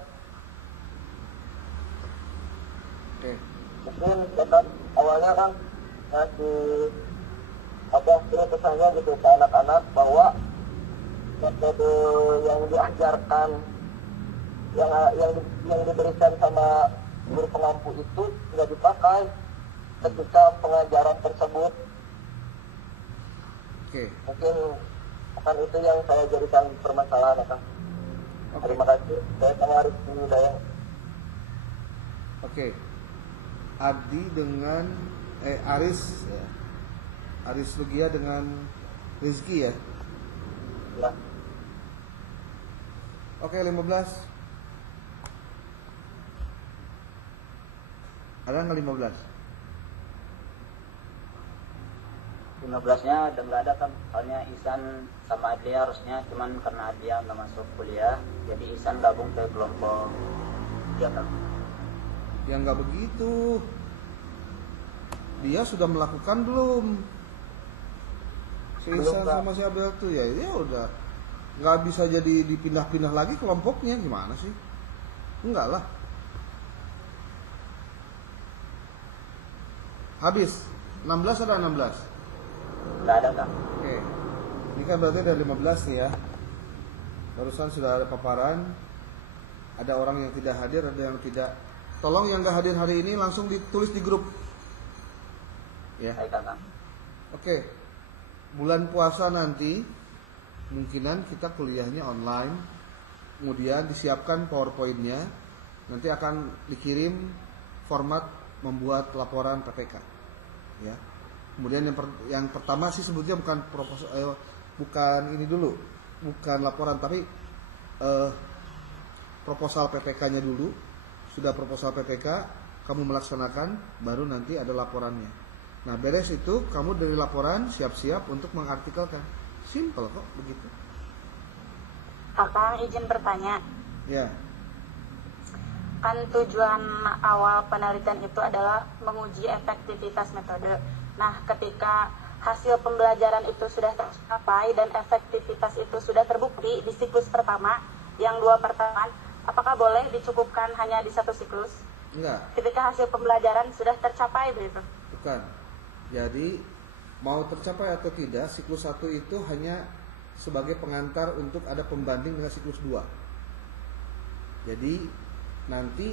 Oke. Mungkin tetap awalnya kan ngasih pesannya gitu ke anak-anak bahwa metode yang diajarkan yang diberikan sama guru pengampu itu nggak dipakai ketika pengajaran tersebut. Oke. Mungkin akan itu yang saya jadikan permasalahan ya Kang. Oke. Terima kasih. Saya sama Rizky Hidayah. Oke. Adi dengan Aris ya. Aris Lugia dengan Rizky ya. Ya. Oke, 15. Ada nggak 15? 15-nya udah nggak ada kan, soalnya Ihsan sama Adlia harusnya, cuman karena Adlia nggak masuk kuliah jadi Ihsan gabung ke kelompok dia kan. Ya nggak begitu. Dia sudah melakukan belum? Si Ihsan sama si Abel tuh ya udah nggak bisa jadi dipindah-pindah lagi kelompoknya, gimana sih? Enggak lah. Habis 16 ada 16. Nggak ada kan. Oke. Ini kan berarti ada 15 nih ya. Barusan sudah ada paparan. Ada orang yang tidak hadir, ada yang tidak. Tolong yang nggak hadir hari ini langsung ditulis di grup. Ya. Baik Kang. Oke. Bulan puasa nanti kemungkinan kita kuliahnya online. Kemudian disiapkan PowerPoint-nya. Nanti akan dikirim format membuat laporan PPK. Ya. Kemudian yang pertama sih sebetulnya bukan proposal, bukan ini dulu, bukan laporan, tapi proposal PPK-nya dulu. Sudah proposal PPK, kamu melaksanakan, baru nanti ada laporannya. Nah, beres itu kamu dari laporan siap-siap untuk mengartikelkan. Simple kok begitu. Kakak izin bertanya. Ya. Kan tujuan awal penelitian itu adalah menguji efektivitas metode. Nah, ketika hasil pembelajaran itu sudah tercapai dan efektivitas itu sudah terbukti di siklus pertama, yang 2 pertemuan, apakah boleh dicukupkan hanya di 1 siklus? Enggak. Ketika hasil pembelajaran sudah tercapai begitu? Bukan. Jadi mau tercapai atau tidak, siklus 1 itu hanya sebagai pengantar untuk ada pembanding dengan siklus 2. Jadi nanti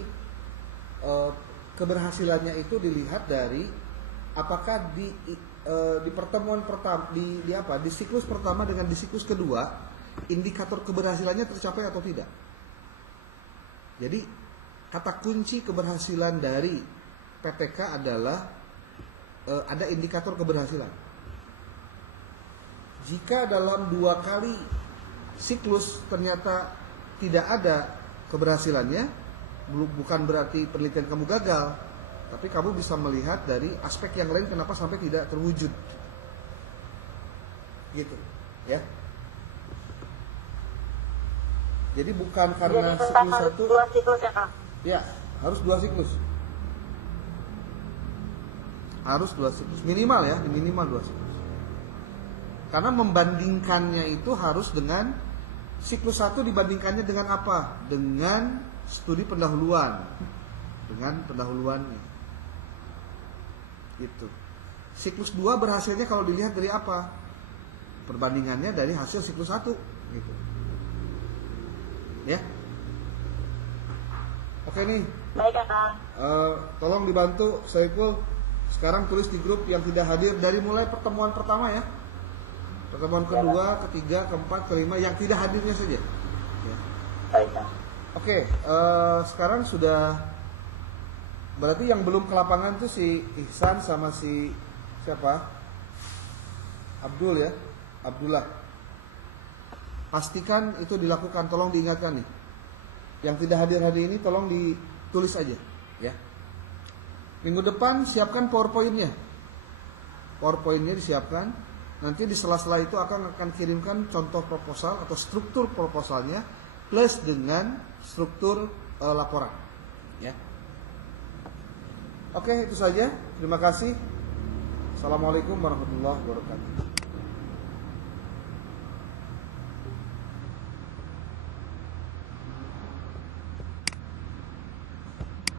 keberhasilannya itu dilihat dari apakah di pertemuan pertama di siklus pertama dengan di siklus kedua indikator keberhasilannya tercapai atau tidak. Jadi kata kunci keberhasilan dari PPK adalah ada indikator keberhasilan. Jika dalam 2 kali siklus ternyata tidak ada keberhasilannya, bukan berarti penelitian kamu gagal, tapi kamu bisa melihat dari aspek yang lain kenapa sampai tidak terwujud. Gitu, ya. Jadi bukan karena Jadi siklus harus 1. 2 siklus ya Kak? Ya, harus 2 siklus. Harus 2 siklus minimal ya, minimal 2 siklus. Karena membandingkannya itu harus dengan siklus 1 dibandingkannya dengan apa? Dengan studi pendahuluan. Dengan pendahuluannya. Gitu. Siklus 2 berhasilnya kalau dilihat dari apa? Perbandingannya dari hasil siklus 1 gitu. Ya. Oke nih. Baik Kak. Tolong dibantu Saiful sekarang tulis di grup yang tidak hadir dari mulai pertemuan pertama ya. Pertemuan kedua, ketiga, keempat, kelima, yang tidak hadirnya saja. Ya. Baik Kang. Oke, sekarang sudah berarti yang belum ke lapangan tuh si Ihsan sama si siapa? Abdul ya, Abdullah. Pastikan itu dilakukan, tolong diingatkan nih. Yang tidak hadir hari ini tolong ditulis aja, ya. Minggu depan siapkan PowerPoint-nya. PowerPoint-nya disiapkan. Nanti di sela-sela itu akan kirimkan contoh proposal atau struktur proposalnya plus dengan struktur laporan, ya. Oke, itu saja. Terima kasih. Assalamualaikum warahmatullahi wabarakatuh.